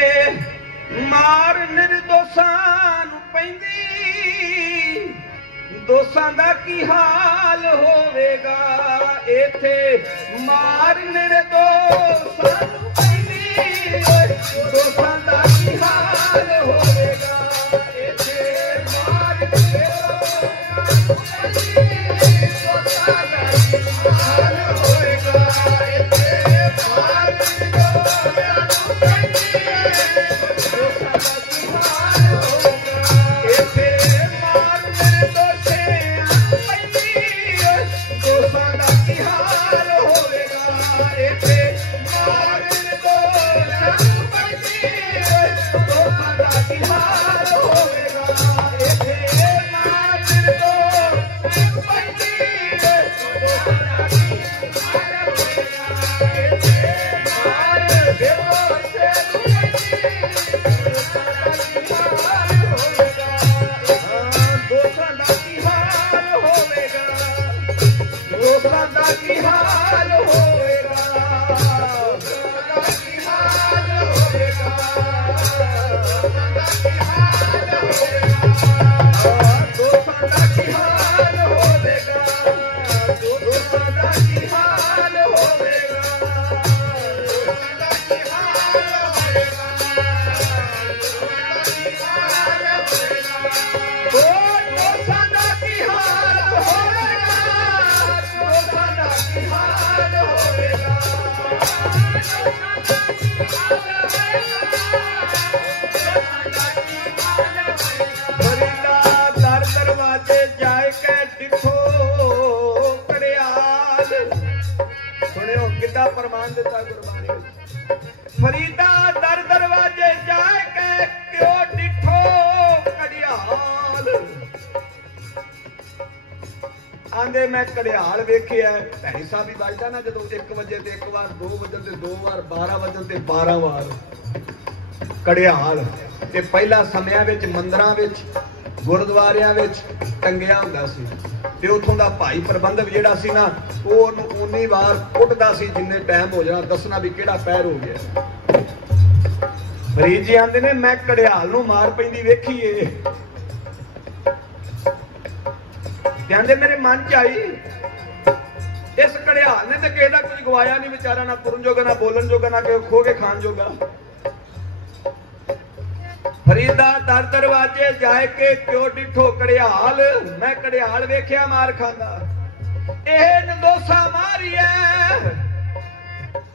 मार निर्दोषां नूं पैंदी, दोषां दा की हाल होवेगा। इथे मार निर्दोषां नूं पैंदी, दोषां दा की हाल होवेगा। इथे मार निर्दोषां नूं पैंदी, दोषां दा की हाल होवेगा। इथे मार निर्दोषां नूं पैंदी, फरीदा दर दरवाजे जाए के डिठो कड़ियाल। सुनियो कितना प्रमाण दिता गुरबाणी। फरीदा दर दरवाजे जाए के क्यों डिठो कड़ियाल। आंदे मैं कड़ियाल वेखिया। भैणी साहब भी बजदा ना जो 1 वजे ते 1 बार, 2 वजन ते 2 बार, 12 वजन ते 12 बार कड़ियाल। ते पहला समयां विच मंदिरां विच गुरुद्वारियां विच टंगिया हुंदा सी ते उथों दा भाई प्रबंधक जिहड़ा सी ना ओह ओहनूं उन्नी वार कुੱਟदा सी जिन्ने टाइम हो जाना, दसना भी किहड़ा पैर हो गया। फरीद जी आंदे ने मैं कड़ियाल नूं मार पैंदी वेखी ए। कहंदे मेरे मन च आई इस कड़ियाल ने तो किसी का कुछ गवाया नहीं बेचारा, ना तुरन जोगा ना बोलन जोगा ना खो के खान जोगा। फरीदा दर दरवाजे जाए के क्यों डिठो कड़ियाल। मैं कड़ियाल वेख्या मार खांदा। एह निर्दोषा मारी है,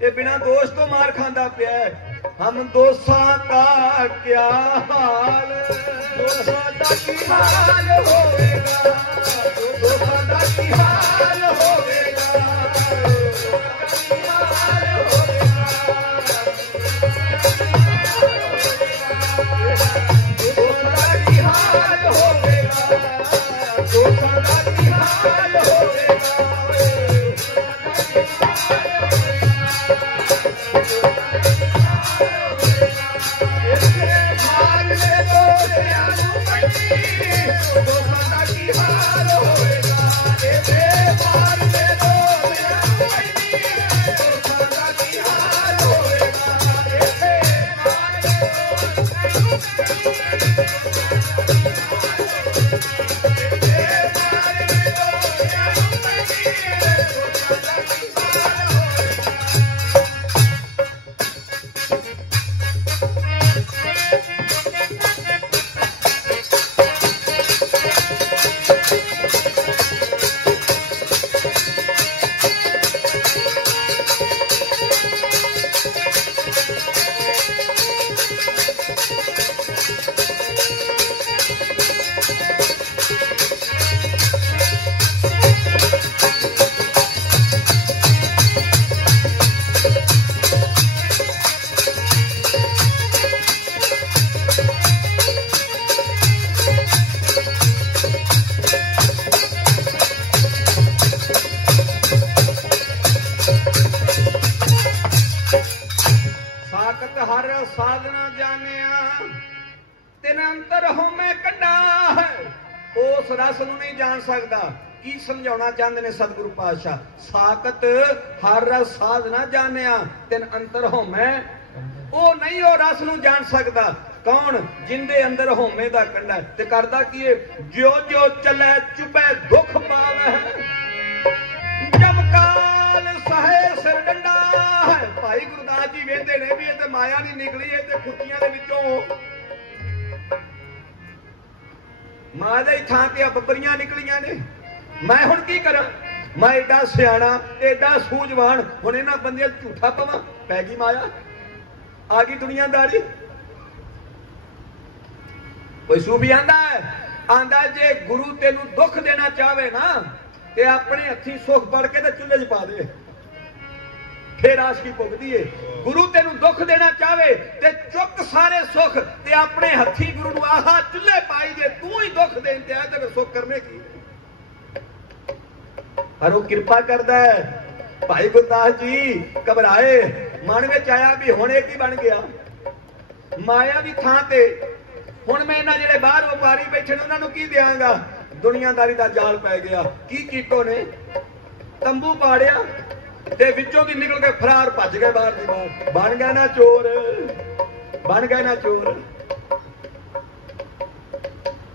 ये बिना दोष तो मार खांदा पिया। हम दोषा का क्या हाल, दोषा का की हाल होवेगा, दोषा का की हाल होवेगा, उस रस नूं नहीं जान सकता। की समझाना चाहते ने सतगुरु पातशाह। साकत हर रस साध ना जानिया तेन अंतर होमै। वो नहीं वो रस नूं जान सकता। कौन? जिंदे अंदर होमे दा कंडा ते करदा की जो जो चले चुभे दुख पावे जमकाल सहे सिर डंडा है। भाई गुरदास जी वेंदे ने भी ये माया नहीं निकली है ते खुटियां दे विचों मां दे थां ते बबरियां निकलियां ने। मैं हुण की करा? मैं एडा सियाणा एडा सूझवान हुण इन्हां बंदियां झूठा पवां? पै गई माया, आ गई दुनियादारी। कोई सूफी आंदा जे गुरु तेनू दुख देना चाहे ना ते अपने हथी सुख पड़ के चूल्हे च पा दे, फिर आशकी भुगदी है। गुरु तेनू दुख देना चाहे ते चुक सारे सुख ते अपने हथी गुरु नू आहा चूल्हे पाई दे। तू ही दुख देन ते आए ते सुख करने की। पर वो कृपा करदा है। भाई गुरदास जी घबराए, मन में आया भी हुण एक ही बन गया माया की थां ते। हुण मैं इन्हां जिहड़े बाहर व्यापारी बैठे ने उन्हां नूं की देंगा? दुनियादारी का जाल पै गया। की कीटो ने तंबू पाड़िया ते विचों दी निकल के फरार भज गए बाहर दी बाहर। बन गए ना चोर, बन गए ना चोर।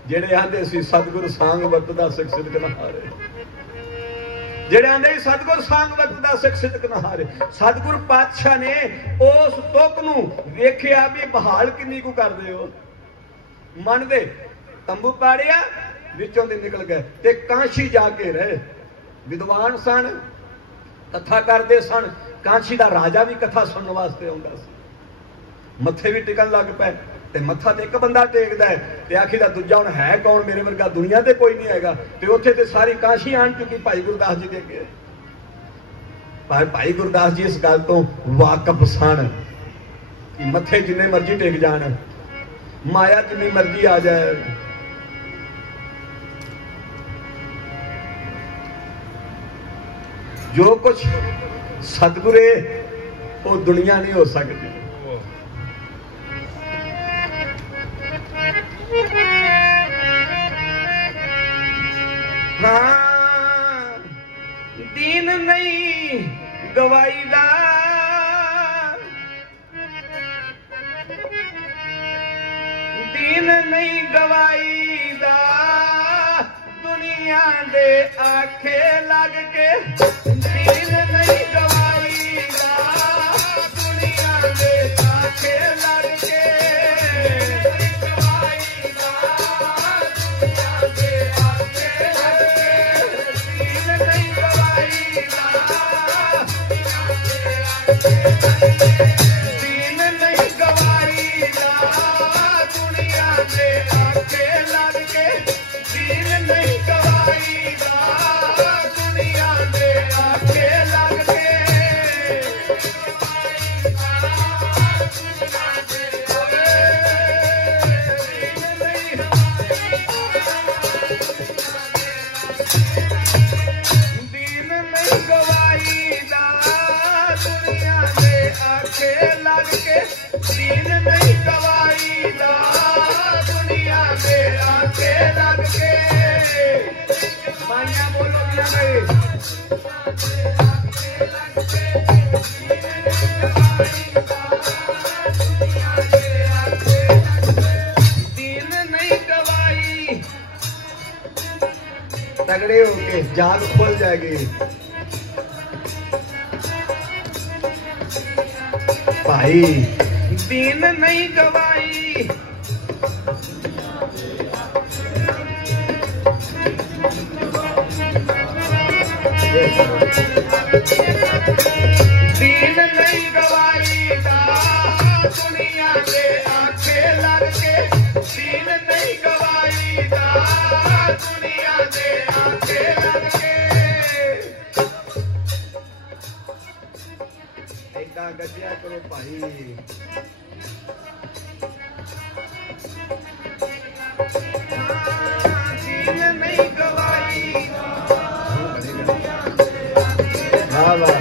जेड़े आंदे सी सतगुर सांग वरतदा सिख सिदक न हारे, जेड़े आंदे सतगुर सांग वरतदा सिख सिदक न हारे। सतगुर पातशाह ने उस तुक नूं वेखिया भी बहाल किन्नी कु करदे हो। मन दे तंबू पाड़िया विचों दे निकल गए ते कांशी जाके रहे। विद्वान सन कथा करते सन। काशी का राजा भी कथा सुनने वास्ते आता सी। मत्थे भी टिकन लग पे ते मत्था तो एक बंदा टेकदा है ते आखिदा दूजा हुण है कौन, मेरे वर्गा दुनिया ते कोई नहीं हैगा। ते उत्थे ते सारी काशी आन चुकी भाई गुरदास जी दे अगे। पर भाई गुरदास जी इस गल तो वाकफ सन कि मत्थे जिन्ने मर्जी टेक जान, माया जिन्नी मर्जी आ जाए, जो कुछ सतगुरे वो दुनिया नहीं हो सकती। हाँ दीन नहीं गवाईदा, दीन नहीं गवाईदा, दुनिया दे आखे लग के। दीन नहीं गवाईदा, दुनिया दे आखे लग के। दीन नहीं गवाईदा, दुनिया दे आखे लग के। दीन नहीं गवाईदा, दुनिया दे आखे लग के। दीन नहीं गवाईदा, दुनिया दे आखे लग के। दीन नहीं गवाईदा, दुनिया दे आखे लग के। माइया बोलो दिया गए। दीन नहीं गवाई, तगड़े होके जाग खुल जाएगी। भाई दीन नहीं गवाई, दीन नहीं गवाईदा, दुनिया दे आखे लग के। दीन नहीं गवाईदा, दुनिया दे आखे लग के। ऐसा गजिया करो भाई। दीन नहीं गवाईदा। हाँ वाह।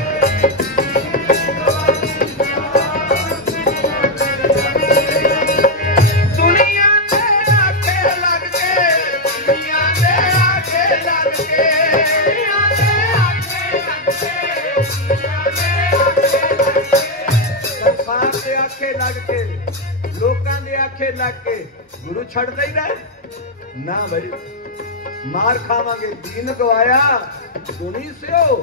दुनिया दे आखे लग के, दुनिया दे आखे लग के। दुनिया दे आखे लग के, दुनिया दे आखे लग के। संसार दे आखे लग के, लोकां दे आखे लग के गुरु छड़ देगा ना भाई, मार खावांगे। दीन गवाया दुनी से हो,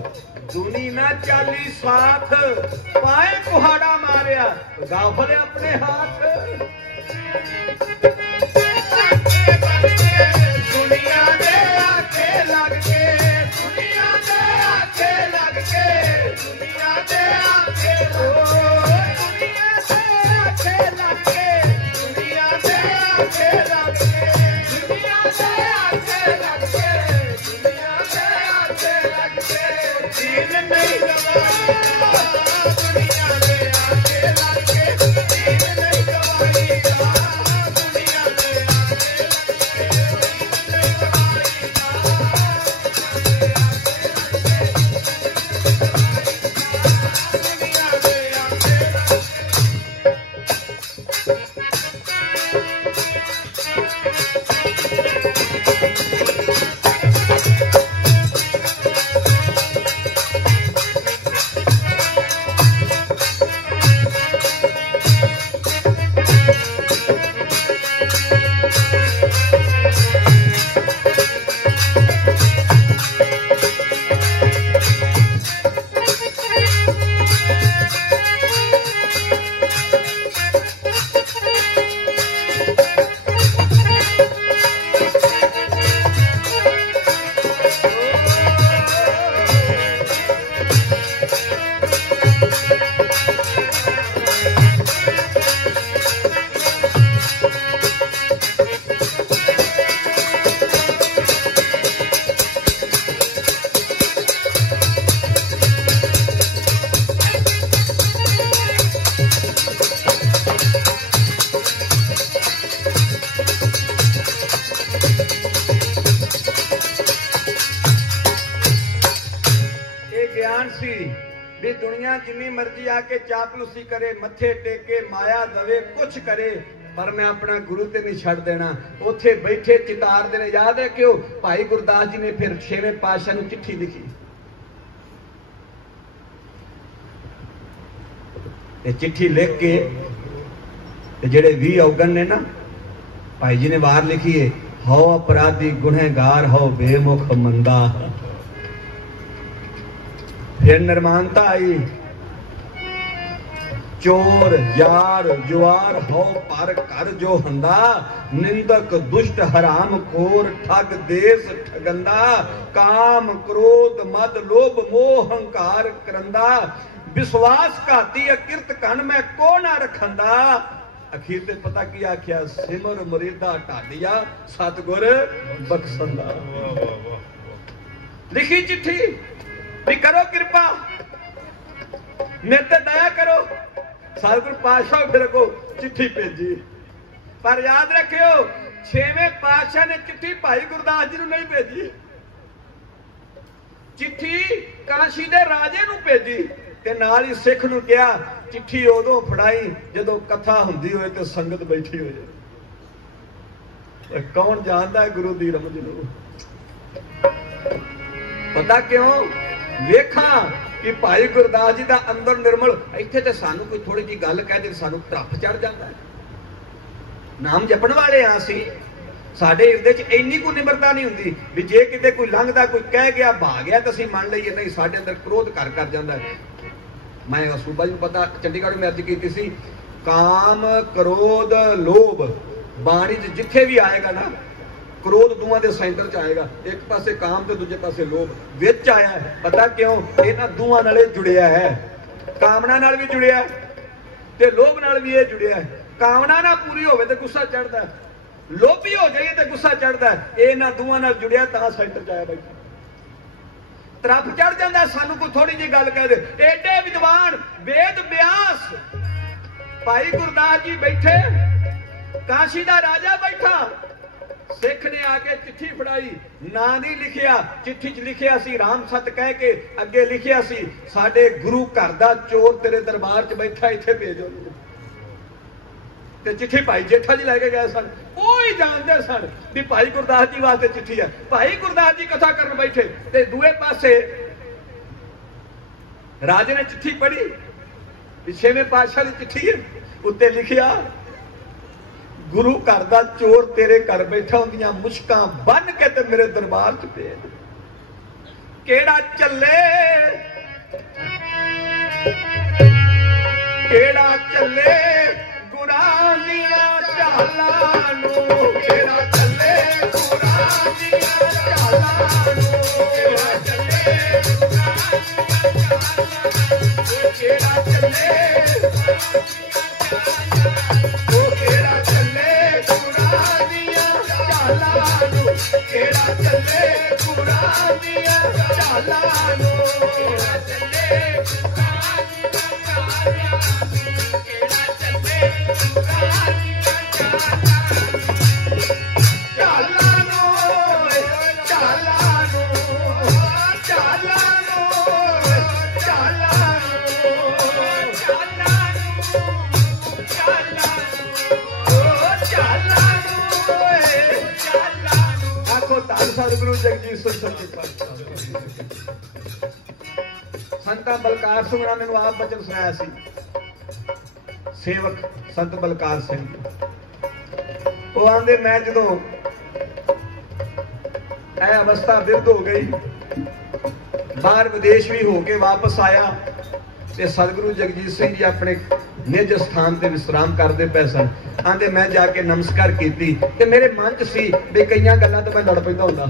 दुनी ना चाली साथ। पाए कुहाड़ा मारिया गाफले अपने हाथ। दुनिया दे आखे लग के, दुनिया दे आखे लग के। दुनिया दे आखे, ओ दुनिया दे आखे लग के। दुनिया दे आखे लग के। दुनिया दे आखे लग के। दुनिया दे आखे लग के। दीन नहीं गवाईदा, दुनिया दे आखे लग के। दीन नहीं गवाईदा। हैरान सी भी दुनिया जिन्नी मर्जी आके चापलूसी करे, मथे टेके, माया दवे, कुछ करे, पर मैं अपना गुरु ते नहीं छड़ देना। उत्थे बैठे चितार दे ने, याद है क्यों भाई गुरदास जी ने फिर 6वें पातशाह नूं चिट्ठी लिखी। ते चिट्ठी लिख के जेड़े 20 औगण ने ना, भाई जी ने बाहर लिखी है, हो अपराधी गुनहगार हो बेमुख मंदा। फिर निर्माणता आई, चोर यार जुआर हो पर कर जो हंदा, निंदक दुष्ट हराम खोर ठग देश ठगंदा, काम क्रोध मद लोभ मोह हंकार करंदा, विश्वास घाती अकिरत कण में को ना रखंदा। अखीर ते पता की आख्या, सिमर मुरीदा ढाडिया सतगुर बख्शंदा। लिखी चिट्ठी भी करो कृपा, मेरे ते दया करो। सतगुर पातशाह फिर को चिट्ठी भेजी, पर याद रखियो 6वें पातशाह ने चिट्ठी भाई गुरदास जी नूं नहीं भेजी, चिट्ठी काशी दे राजे नूं भेजी। ते नाल ही सिख नूं कहा चिट्ठी उदों फड़ाई जदों कथा हुंदी होए ते संगत बैठी होए। कौन जानदा है गुरु दी रमज नूं? पता क्यों? वेखा कि भाई गुरदास जी दा अंदर निर्मल। इत्थे ते सानू कोई थोड़ी जी गल कह दे सानू तरफ चढ़ जाता है। नाम जपण वाले हाँ असीं, साडे हिरदे च इन्नी कोई निमरता नहीं हुंदी भी जे किते कोई लंघदा कोई कह गया भा गया तो असीं मान लईए। नहीं, साडे अंदर क्रोध कर जाता है। मैं सूबा जी पता चंडीगढ़ में अर्ज की सी, काम क्रोध लोभ बाणी च जिथे भी आएगा ना, क्रोध दोवां दे सेंटर च आएगा। एक पासे काम ते दूजे पासे लोभ विच आया है। पता क्यों? इन्हां दोवां नाल जुड़िया है, कामना नाल भी जुड़िया है ते लोभ नाल भी ये जुड़िया है। कामना ना पूरी होवे ते गुस्सा चढ़दा है, लोभी हो जाइए ते गुस्सा चढ़दा है। इन्हां दोवां नाल जुड़िया तां सेंटर च आया बैठा। तरफ चढ़ जाता, सानू कोई थोड़ी जी गल कह दे। एडे विद्वान वेद व्यास भाई गुरदास जी बैठे, काशी दा राजा बैठा, सिख ने आके चिट्ठी फड़ाई, ना नहीं लिखिया, चिट्ठी च लिखिया सी राम सत कह के, अगे लिखिया सी साडे गुरु घर दा चोर तेरे दरबार च बैठा, इत्थे भेजो। ते चिट्ठी भाई जेठा जी लैके गए सन, वो ही जानते सन भी भाई गुरदास जी वास्ते चिट्ठी है। भाई गुरदास जी कथा करन बैठे ते दूए पासे राजे ने चिट्ठी पढ़ी, 6वें पातशाह की चिट्ठी है, उत्ते लिखिया गुरु घर दा चोर तेरे घर बैठा, उन्दियां मुश्कां बन के ते मेरे दरबार च भेज। केड़ा चले केड़ा चले गुरां दियां चालां नूं, केड़ा चले गुरां दियां चालां नूं, केड़ा चले केड़ा चले ओ केड़ा चले गुरां दियां चालां नूं, केड़ा चले गुरां दियां चालां नूं, केड़ा चले गुरां दियां चालां नूं, केड़ा चले गुरां दियां चालां नूं, चालां नूं, चालां नूं, चालां नूं, चालां नूं, चालां सतगुरु जगजीत सच्चे पातशाह। संत बलकार सिंह ने मैनू आप बचन सुनाया सी, सेवक संत बलकार सिंह वो आंदे, मैं जदों यह अवस्था बिरध हो गई, बाहर विदेश भी होके वापस आया, ते सतगुरु जगजीत सिंह जी अपने निज स्थान ते विश्राम करते पे सन। आंदे मैं जाके नमस्कार की, मेरे मन च सी भी कई गल्लां तो मैं लड़ पैंदा हुंदा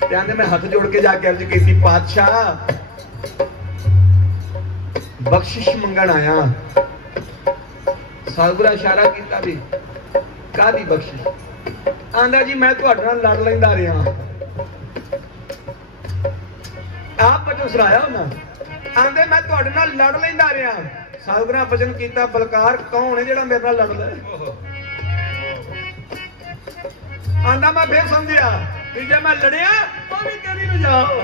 ते आंदे मैं हथ जोड़ के जाके अर्ज की, पातशाह बख्शिश मंगण आया। सतगुरा इशारा किया भी कादी बख्शिश? आंदा जी मैं तुहाडे नाल लड़ लैंदा रहा, आप बचन सुनाया होना। आंदे मैं तुहाडे नाल लड़ लैंदा रहा। सतगुरा वचन किया, बलकार कौन है जिहड़ा मेरे नाल लड़दा है? आंदा मैं फिर समझिया कि जे मैं लड़िया तो भी तेरी नजाओ।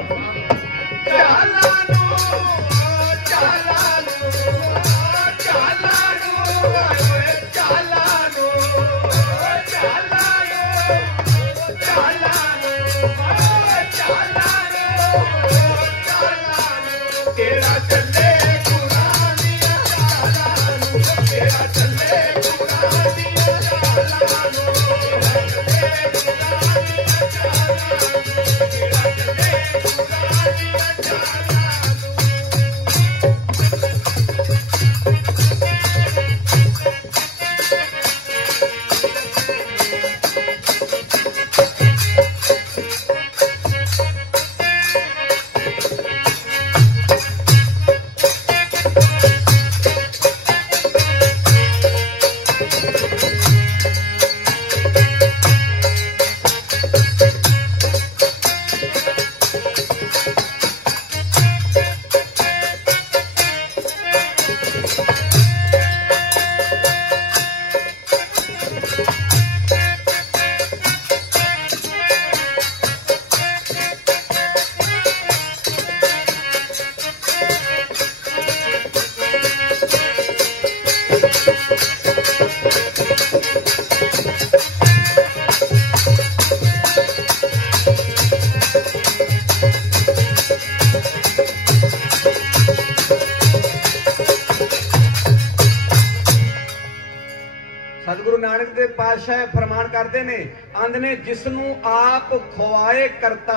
सतगुरु नानक देव पातशाह फरमान करते ने, आंदे ने जिसनू आप खुआए करता,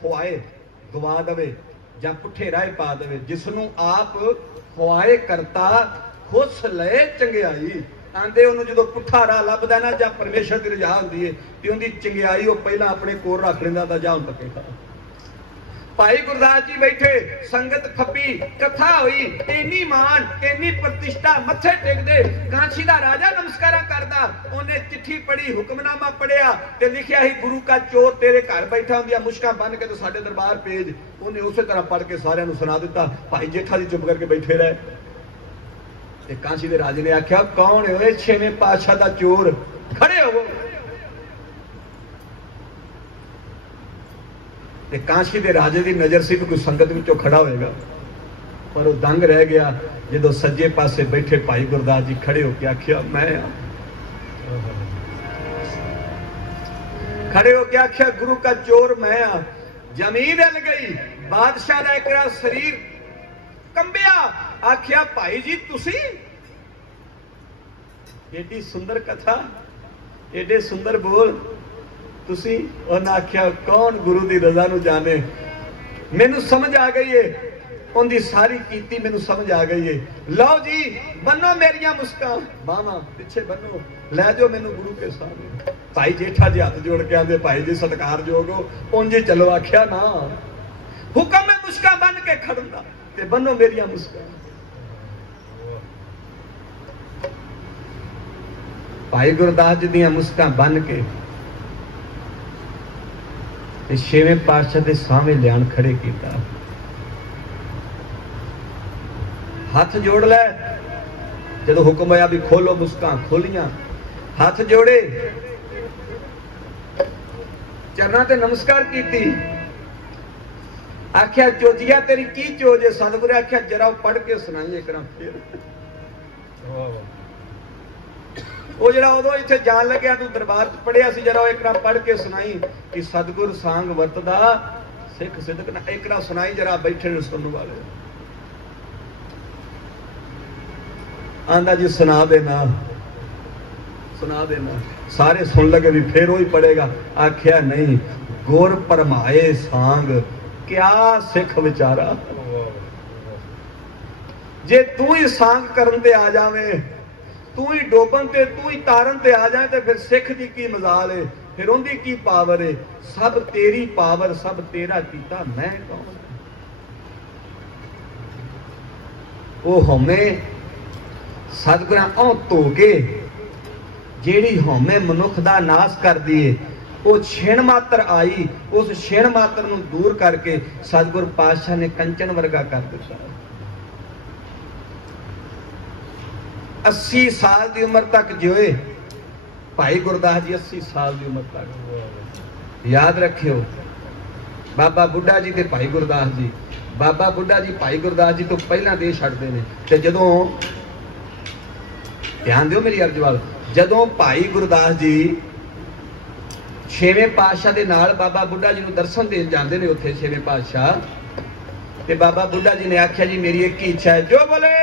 खुआए गवा दवे या पुठे राह पा दवे, जिसनू आप खुआए करता खुश ले चंगियाई। आंदे उन्होंने जो पुठा राह लभदा ना या परमेश्वर की रजा होंदी है ते उनदी चंगियाई वो पहला अपने कोल रख लेंदा ता जा हुण तक। भाई गुरदास जी बैठे, संगत खपी, कथा हुई, इन्नी मान इन्नी प्रतिष्ठा, मत्थे टेकदे, कांची दा राजा नमस्कारा करदा। उन्हें चिट्ठी पढ़ी, हुक्मनामा पढ़िया ते लिखिया ही गुरु का चोर तेरे घर बैठा हुंदिया मुश्कां बन के तो साडे दरबार पेज। उन्हें उसे तरह पढ़ के सारियां नूं सुना दिता। भाई जेठा जी चुप करके बैठे रहे ते कांची दे राजे ने आख्या, कौन है ओए छेवें पातशाह दा चोर, खड़े होवो। ते कांशी दे राजे की नजर सी कोई संगत विचों खड़ा होएगा, पर वो दंग रह गया जो सज्जे पासे बैठे भाई गुरदास जी खड़े होके आख्या मैं खड़े होके आख्या गुरु का चोर मैं आ। जमीन हिल गई, बादशाह का एक शरीर कंबिया। आख्या भाई जी तुसी, एडी सुंदर कथा, एडे सुंदर बोल तुसी। उन्हें आख्या कौन गुरु की रजा नूं जाने, मैनू समझ आ गई है, उनकी सारी कीती मैनू समझ आ गई है। लो जी बनो मेरिया मुस्कां बावां पिछे बनो, लै जाओ मैनू गुरु के सामने। भाई जेठा जी हाथ जोड़ के आंदे भाई जी सत्कार जोग हो, उंज चलो। आख्या ना, हुक्म है मुस्कां बन के खड़न दा ते बनो मेरिया मुस्कां। भाई गुरदास जी दियां मुस्कां बन के छेवें पातशाह के सामने लियान खड़े किया। हाथ जोड़ लै, जदों हुक्म आया भी खोलो मुस्कां, खोलियां। हाथ जोड़े, चरना ते नमस्कार की। आख्या चोजिया तेरी की चोज है? सतगुरु आख्या जरा पढ़ के सुनाई एक फिर। वो जरा उदों इत्थे जान लग्या तू दरबार च पढ़िया सी, जरा एक पढ़ के सुनाई कि सतगुर सांग वरतदा सिख सिदक ना। एक सुनाई जरा बैठे सुनने वाले। आंदा जी सुना देना, सुना देना। सारे सुन लगे भी फिर वही पढ़ेगा। आख्या नहीं, गुर परमाए सांग क्या सिख विचारा। जे तू ही सांग करन ते आ जावे, तू ही डोबन ते तू ही तारन ते आ जाए तो फिर सिख दी की मजाल है, फिर उनकी की पावर है। सब तेरी पावर, सब तेरा कीता, मैं कौन? वो हमें सतगुरां औ धो के जेड़ी हमें मनुख दा नाश कर दिए, वो छिण मात्र आई। उस छिण मात्र नूं दूर करके सतगुर पातशाह ने कंचन वर्गा कर दिता। 80 साल की उम्र तक जिए भाई गुरदास जी, 80 साल की उम्र तक। याद रखियो बाबा बुढ़ा जी ते भाई गुरदास जी। बाबा बुढ़ा जी भाई गुरदास जी तो पहला दे छड्डदे ने ते जदों ध्यान दिओ मेरी अर्ज वाल, जदों भाई गुरदास जी छेवें पातशाह दे नाल बाबा बुढ़ा जी नूं दर्शन देण जांदे ने उत्थे छेवें पातशाह, ते बाबा बुढ़ा जी ने आख्या जी मेरी एक ही इच्छा है, जो बोले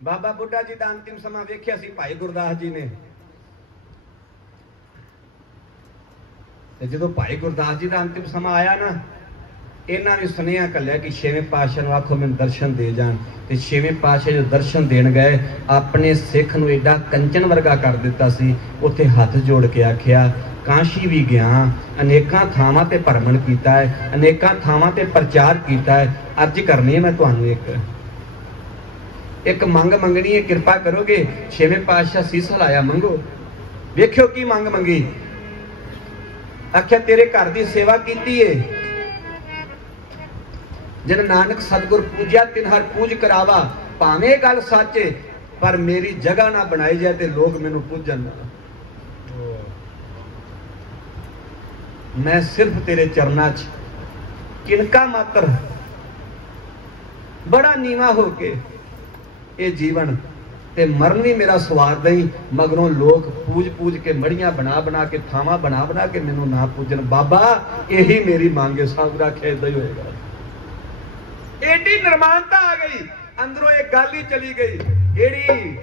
बाबा बुढ़ा जी का अंतिम समा वेख्या सी भाई गुरदास जी ने। जो भाई गुरदास जी का अंतिम समा आया ना, इन्हों ने सुनेहा कलिया कि छेवें पातशाह नूं आखो मैनूं दर्शन दे जाण। ते छेवें पातशाह जो दर्शन देण गए, अपने सिख नूं एडा कंचन वर्गा कर दिता सी। उत्थे हथ जोड़ के आख्या काशी भी गया, अनेकां थावां ते भरमण कीता है, अनेकां थावां ते प्रचार कीता है। अज करनी है मैं तुहानूं एक मंग मंगनी है, कृपा करोगे? छेवें पातशाह सीस हिलाया, मंगो। वेख्यो की मंग मंगी। आख्या तेरे घर की सेवा की है, जिन नानक सतगुर पूजा तिन हर पूज करावा। भावें गल सच है, पर मेरी जगह ना बनाई जाए तो लोग मैनू पूजन। मैं सिर्फ तेरे चरना च किनका मात्र बड़ा नीवा होके ये जीवन ते मरण भी मेरा सवार दई, मगरों लोग पूज पूज के मड़ियां बना बना के थावा बना बना के मैनू ना पूजन। बाबा यही मेरी मांग है। सागुरा इदा ही होएगा। एडी निर्माणता आ गई, अंदरों एक गल ही चली गई, केड़ी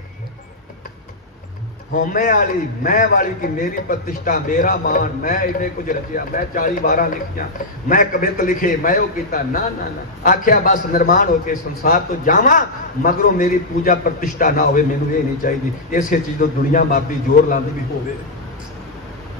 होमे वाली मैं वाली की मेरी प्रतिष्ठा मेरा मान, मैं इन्हें कुछ रचिया, मैं 40 12 लिखिया, मैं कवित लिखे, मैं वो किया। ना ना ना, आख्या बस निर्माण होके संसार तो जावा, मगरों मेरी पूजा प्रतिष्ठा ना होवे। मैनू ये नहीं चाहिए। इसे चीज तो दुनिया मारती जोर लाती भी होवे।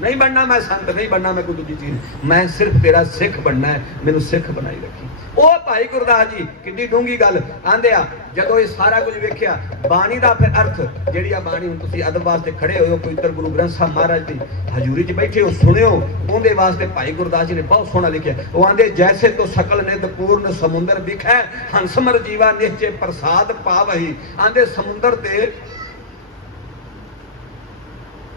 नहीं बनना मैं संत, नहीं बनना मैं कोई दूसरी चीज, मैं सिर्फ तेरा सिख बनना है। मैनू सिख बनाई रखी। ओ भाई गुरदास जी कितनी डूंगी गल आंदे आ। जदों ये सारा कुछ वेख्या, बाणी का फिर अर्थ जिहड़ी आ बाणी हुण तुसीं अदब वास्ते खड़े होए हो, पवित्र गुरु ग्रंथ साहब महाराज की हजूरी च बैठे हो, सुनियो। उहदे वास्ते भाई गुरदास जी ने बहुत सोहना लिखिया। वो आंदे जैसे तो सकल निध पूर्ण समुंदर बिखै, हंसमर जीवा निश्चय प्रसाद पावही। आंदे समुंदर ते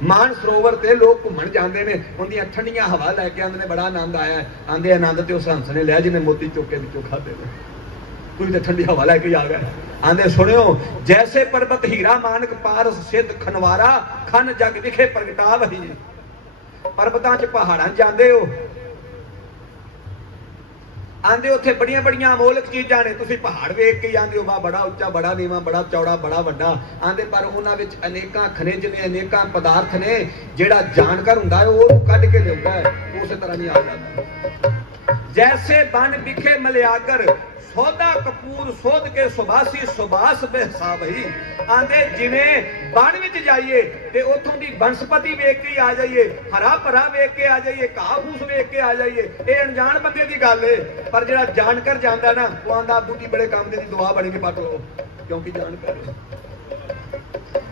मान सरोवर ते लोग घूमन जाते हैं, उनकी ठंडिया हवा लैके आते बड़ा आनंद आया। आंदे आनंद तो उस हंस ने लिया जिन्हें मोती चौके विचों खाते हैं। कोई तो ठंडी हवा लैके आ गया। आंदे सुनियो, जैसे पर्वत हीरा मानक पारस सिद्ध खनवारा, खन जग दिखे प्रगटा वही। पर्वतां च पहाड़ां जांदे हो, आंदे उत्थे बड़ियां बड़ियां अमोलक चीज़ां ने। तुसीं पहाड़ वेख के आंदे हो, वाह बड़ा उच्चा बड़ा नीवा बड़ा चौड़ा बड़ा वड्डा। आंदे पर उन्हां विच अनेकां खनिज ने, अनेकां पदार्थ ने, जिहड़ा जानकार हुंदा है ओह कढ के लिआउंदा है, उस तरह नहीं आ जाता। जैसे बन बिखे मलियागर, सौदा कपूर सोध के सुबासी सुबास बेहिसाब ही। आंदे जिवें बन विच जाइए ते उत्थों दी बनस्पति वेख के आ जाइए, हरा भरा वेख के आ जाइए, घाह फूस वेख के आ जाइए। ये अनजान बंदे की गल है, पर जिहड़ा जानकर जांदा ना, वो आंदा बूटी बड़े काम दी दुआ बनी के पट लो, क्योंकि जानकर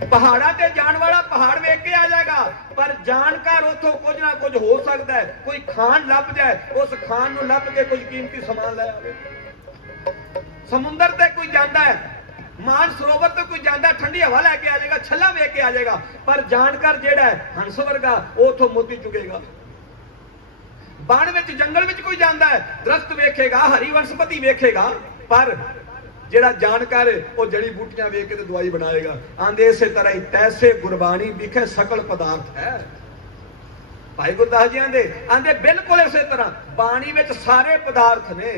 पहाड़ा ते जान वाला पहाड़ वेख के आ जाएगा, पर जानकार उथों कुछ ना कुछ हो सकता है। कोई खान लभ जाए, उस खान नूं लभ के कुछ कीमती समान ले आवे। समुंदर ते कोई जाता है, मान सरोवर तो कोई जाता, ठंडी हवा लैके आ जाएगा, छला वेख के आ जाएगा, पर जानकर जेड़ा है हंस वर्गा, वो उथों मोती चुगेगा। बन विच जंगल विच कोई जांदा है, दरख्त वेखेगा, हरी वनस्पति वेखेगा, पर जेड़ा जानकार है वो जड़ी बूटियां वेख के तो दवाई बनाएगा। आंदे इसे तरह ही तैसे गुरबाणी विखे सकल पदार्थ है। भाई गुरदास जी आंदे बिल्कुल इसे तरह बाणी विच सारे पदार्थ ने।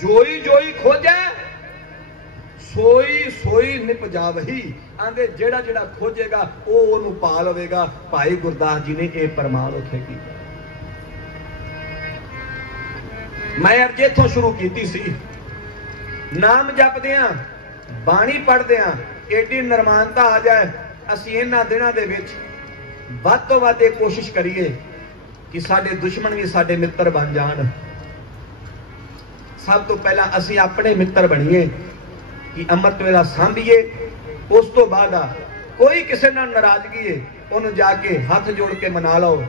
जोई जोई खोजे सोई सोई निपजावही। आंदे जेड़ा जेड़ा खोजेगा वो ओनू पा लवेगा। भाई गुरदास जी ने यह प्रमाण उत्थे कीता। मैं अर्ज इथों शुरू की सी। नाम जपदियां बाणी पढ़दियां एडी निर्माणता आ जाए। असीं इन्हां दिनां दे विच वध तों वध कोशिश करिए कि साडे दुश्मन भी साडे मित्र बन जाण। सब तो पहला असीं अपने मित्र बणीए कि अमृत वेला सांभीए। उस तो बाद कोई किसी नाल नाराजगी है उन्हें जाके हाथ जोड़ के मना लो।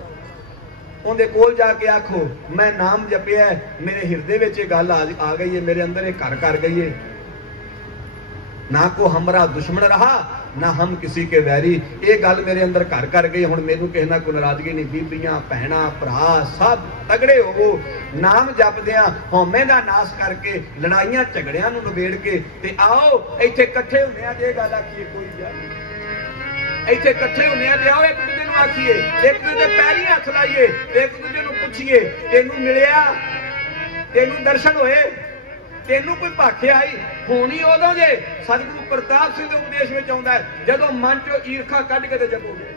उनके कोल जाके आखो मैं नाम जपिया है, मेरे हिरदे में यह गल आ गई है, मेरे अंदर एक घर कर गई है। ना को हमारा दुश्मन रहा ना हम किसी के वैरी। ये गल मेरे अंदर घर कर गई। हुण मैनूं किसी नाल कोई नाराजगी नहीं। बीबियां भैणां भरा सब तगड़े होवो। नाम जपदियां हौमे दा नाश करके लड़ाइयां झगड़ियां नूं निबेड़ के ते आओ इत्थे इकट्ठे हुंदे आ ते गल आखीए कोई गल इत्थे इकट्ठे हुंदे आ ते आओ एक दूजे नूं आखीए, एक दूजे दे पैरीं हत्थ लाइए, एक दूजे नूं पुछीए तैनूं मिलिया, तैनूं दर्शन होए, तैनूं कोई भाखे आई। होनी उदों जे सतगुरु प्रताप सिंह के उपदेश में आउंदा है जदों मन चों ईरखा कढ के ते जपोगे।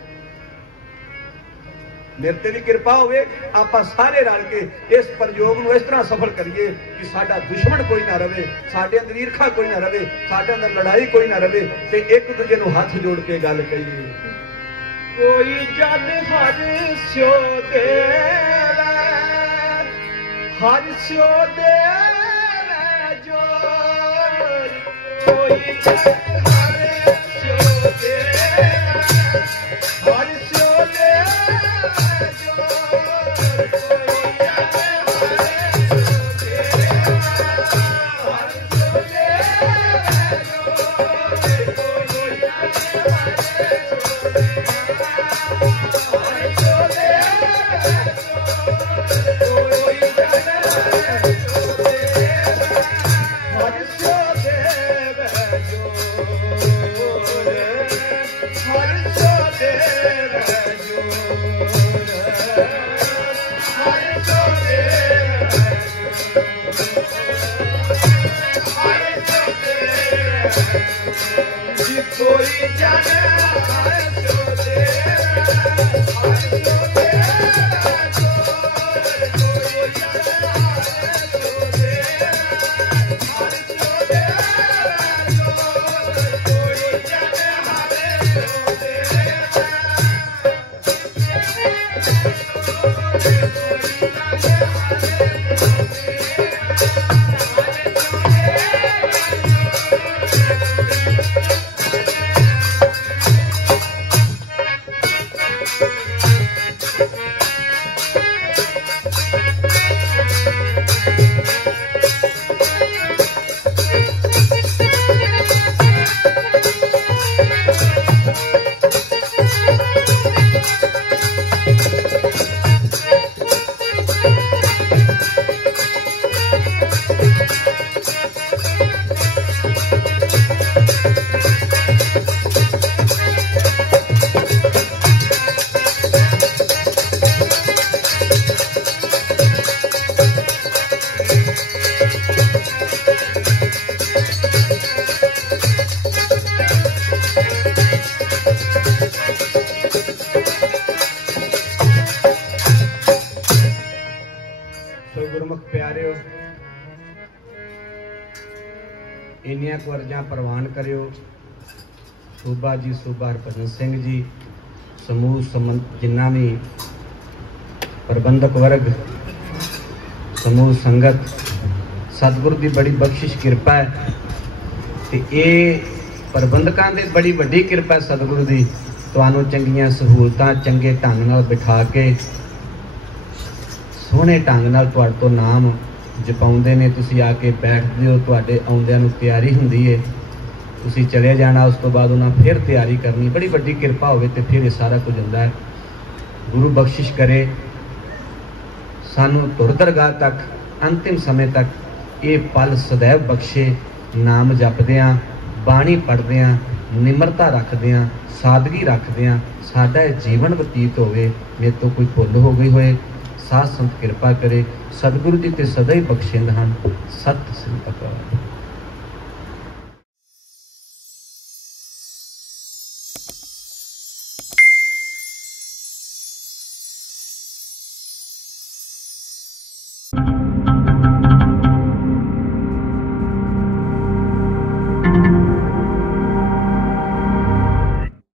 मेरे ते भी कृपा होवे आपां सारे रल के इस प्रयोग नूं इस तरह सफल करिए कि साडा दुश्मन कोई ना रहे, साडे अंदर ईरखा कोई ना रहे, साडे अंदर लड़ाई कोई ना रहे ते एक दूजे नूं हथ जोड़ के गल कहिए। कोई जन हर स्यो देवै, हर स्यो देवै जोर। कोई जन हर स्यो देवै, हर स्यो देवै जोर। कोई जन हर स्यो देवै, हर स्यो देवै जोर। कोई जन इन्नियां को अर्जां प्रवान करियो। सूबा जी, सूबा हरभजन सिंह जी, समूह जिन्ना भी प्रबंधक वर्ग, समूह संगत, सतगुरु की बड़ी बख्शिश कृपा है। तो ये प्रबंधकों की बड़ी वड्डी कृपा है सतगुरु की। तुहानूं चंगियां सहूलतां चंगे ढंग नाल बिठा के सोहणे ढंग नाल तुहाडे तो नाम जपाउंदे ने। तुसीं आके बैठदे हो, तुहाडे आउंदिआं नूं तैयारी हुंदी है, तुसीं चले जाना, उस तो बाद उन्हां फिर तैयारी करनी। बड़ी वड्डी कृपा होवे ते फिर ये सारा कुछ हुंदा है। गुरु बख्शिश करे। सानू धुर दरगाह तक अंतिम समय तक ये पल सदैव बख्शे। नाम जपदियां, बाणी पढ़दियां, निमरता रखदियां, सादगी रखदियां साडा जीवन बतीत होवे। मेरे तो कोई भुल हो गई होए, साध संत कृपा करे। सतगुरु जी ते सदा ही बख्शिंद हन। सत श्री अकाल।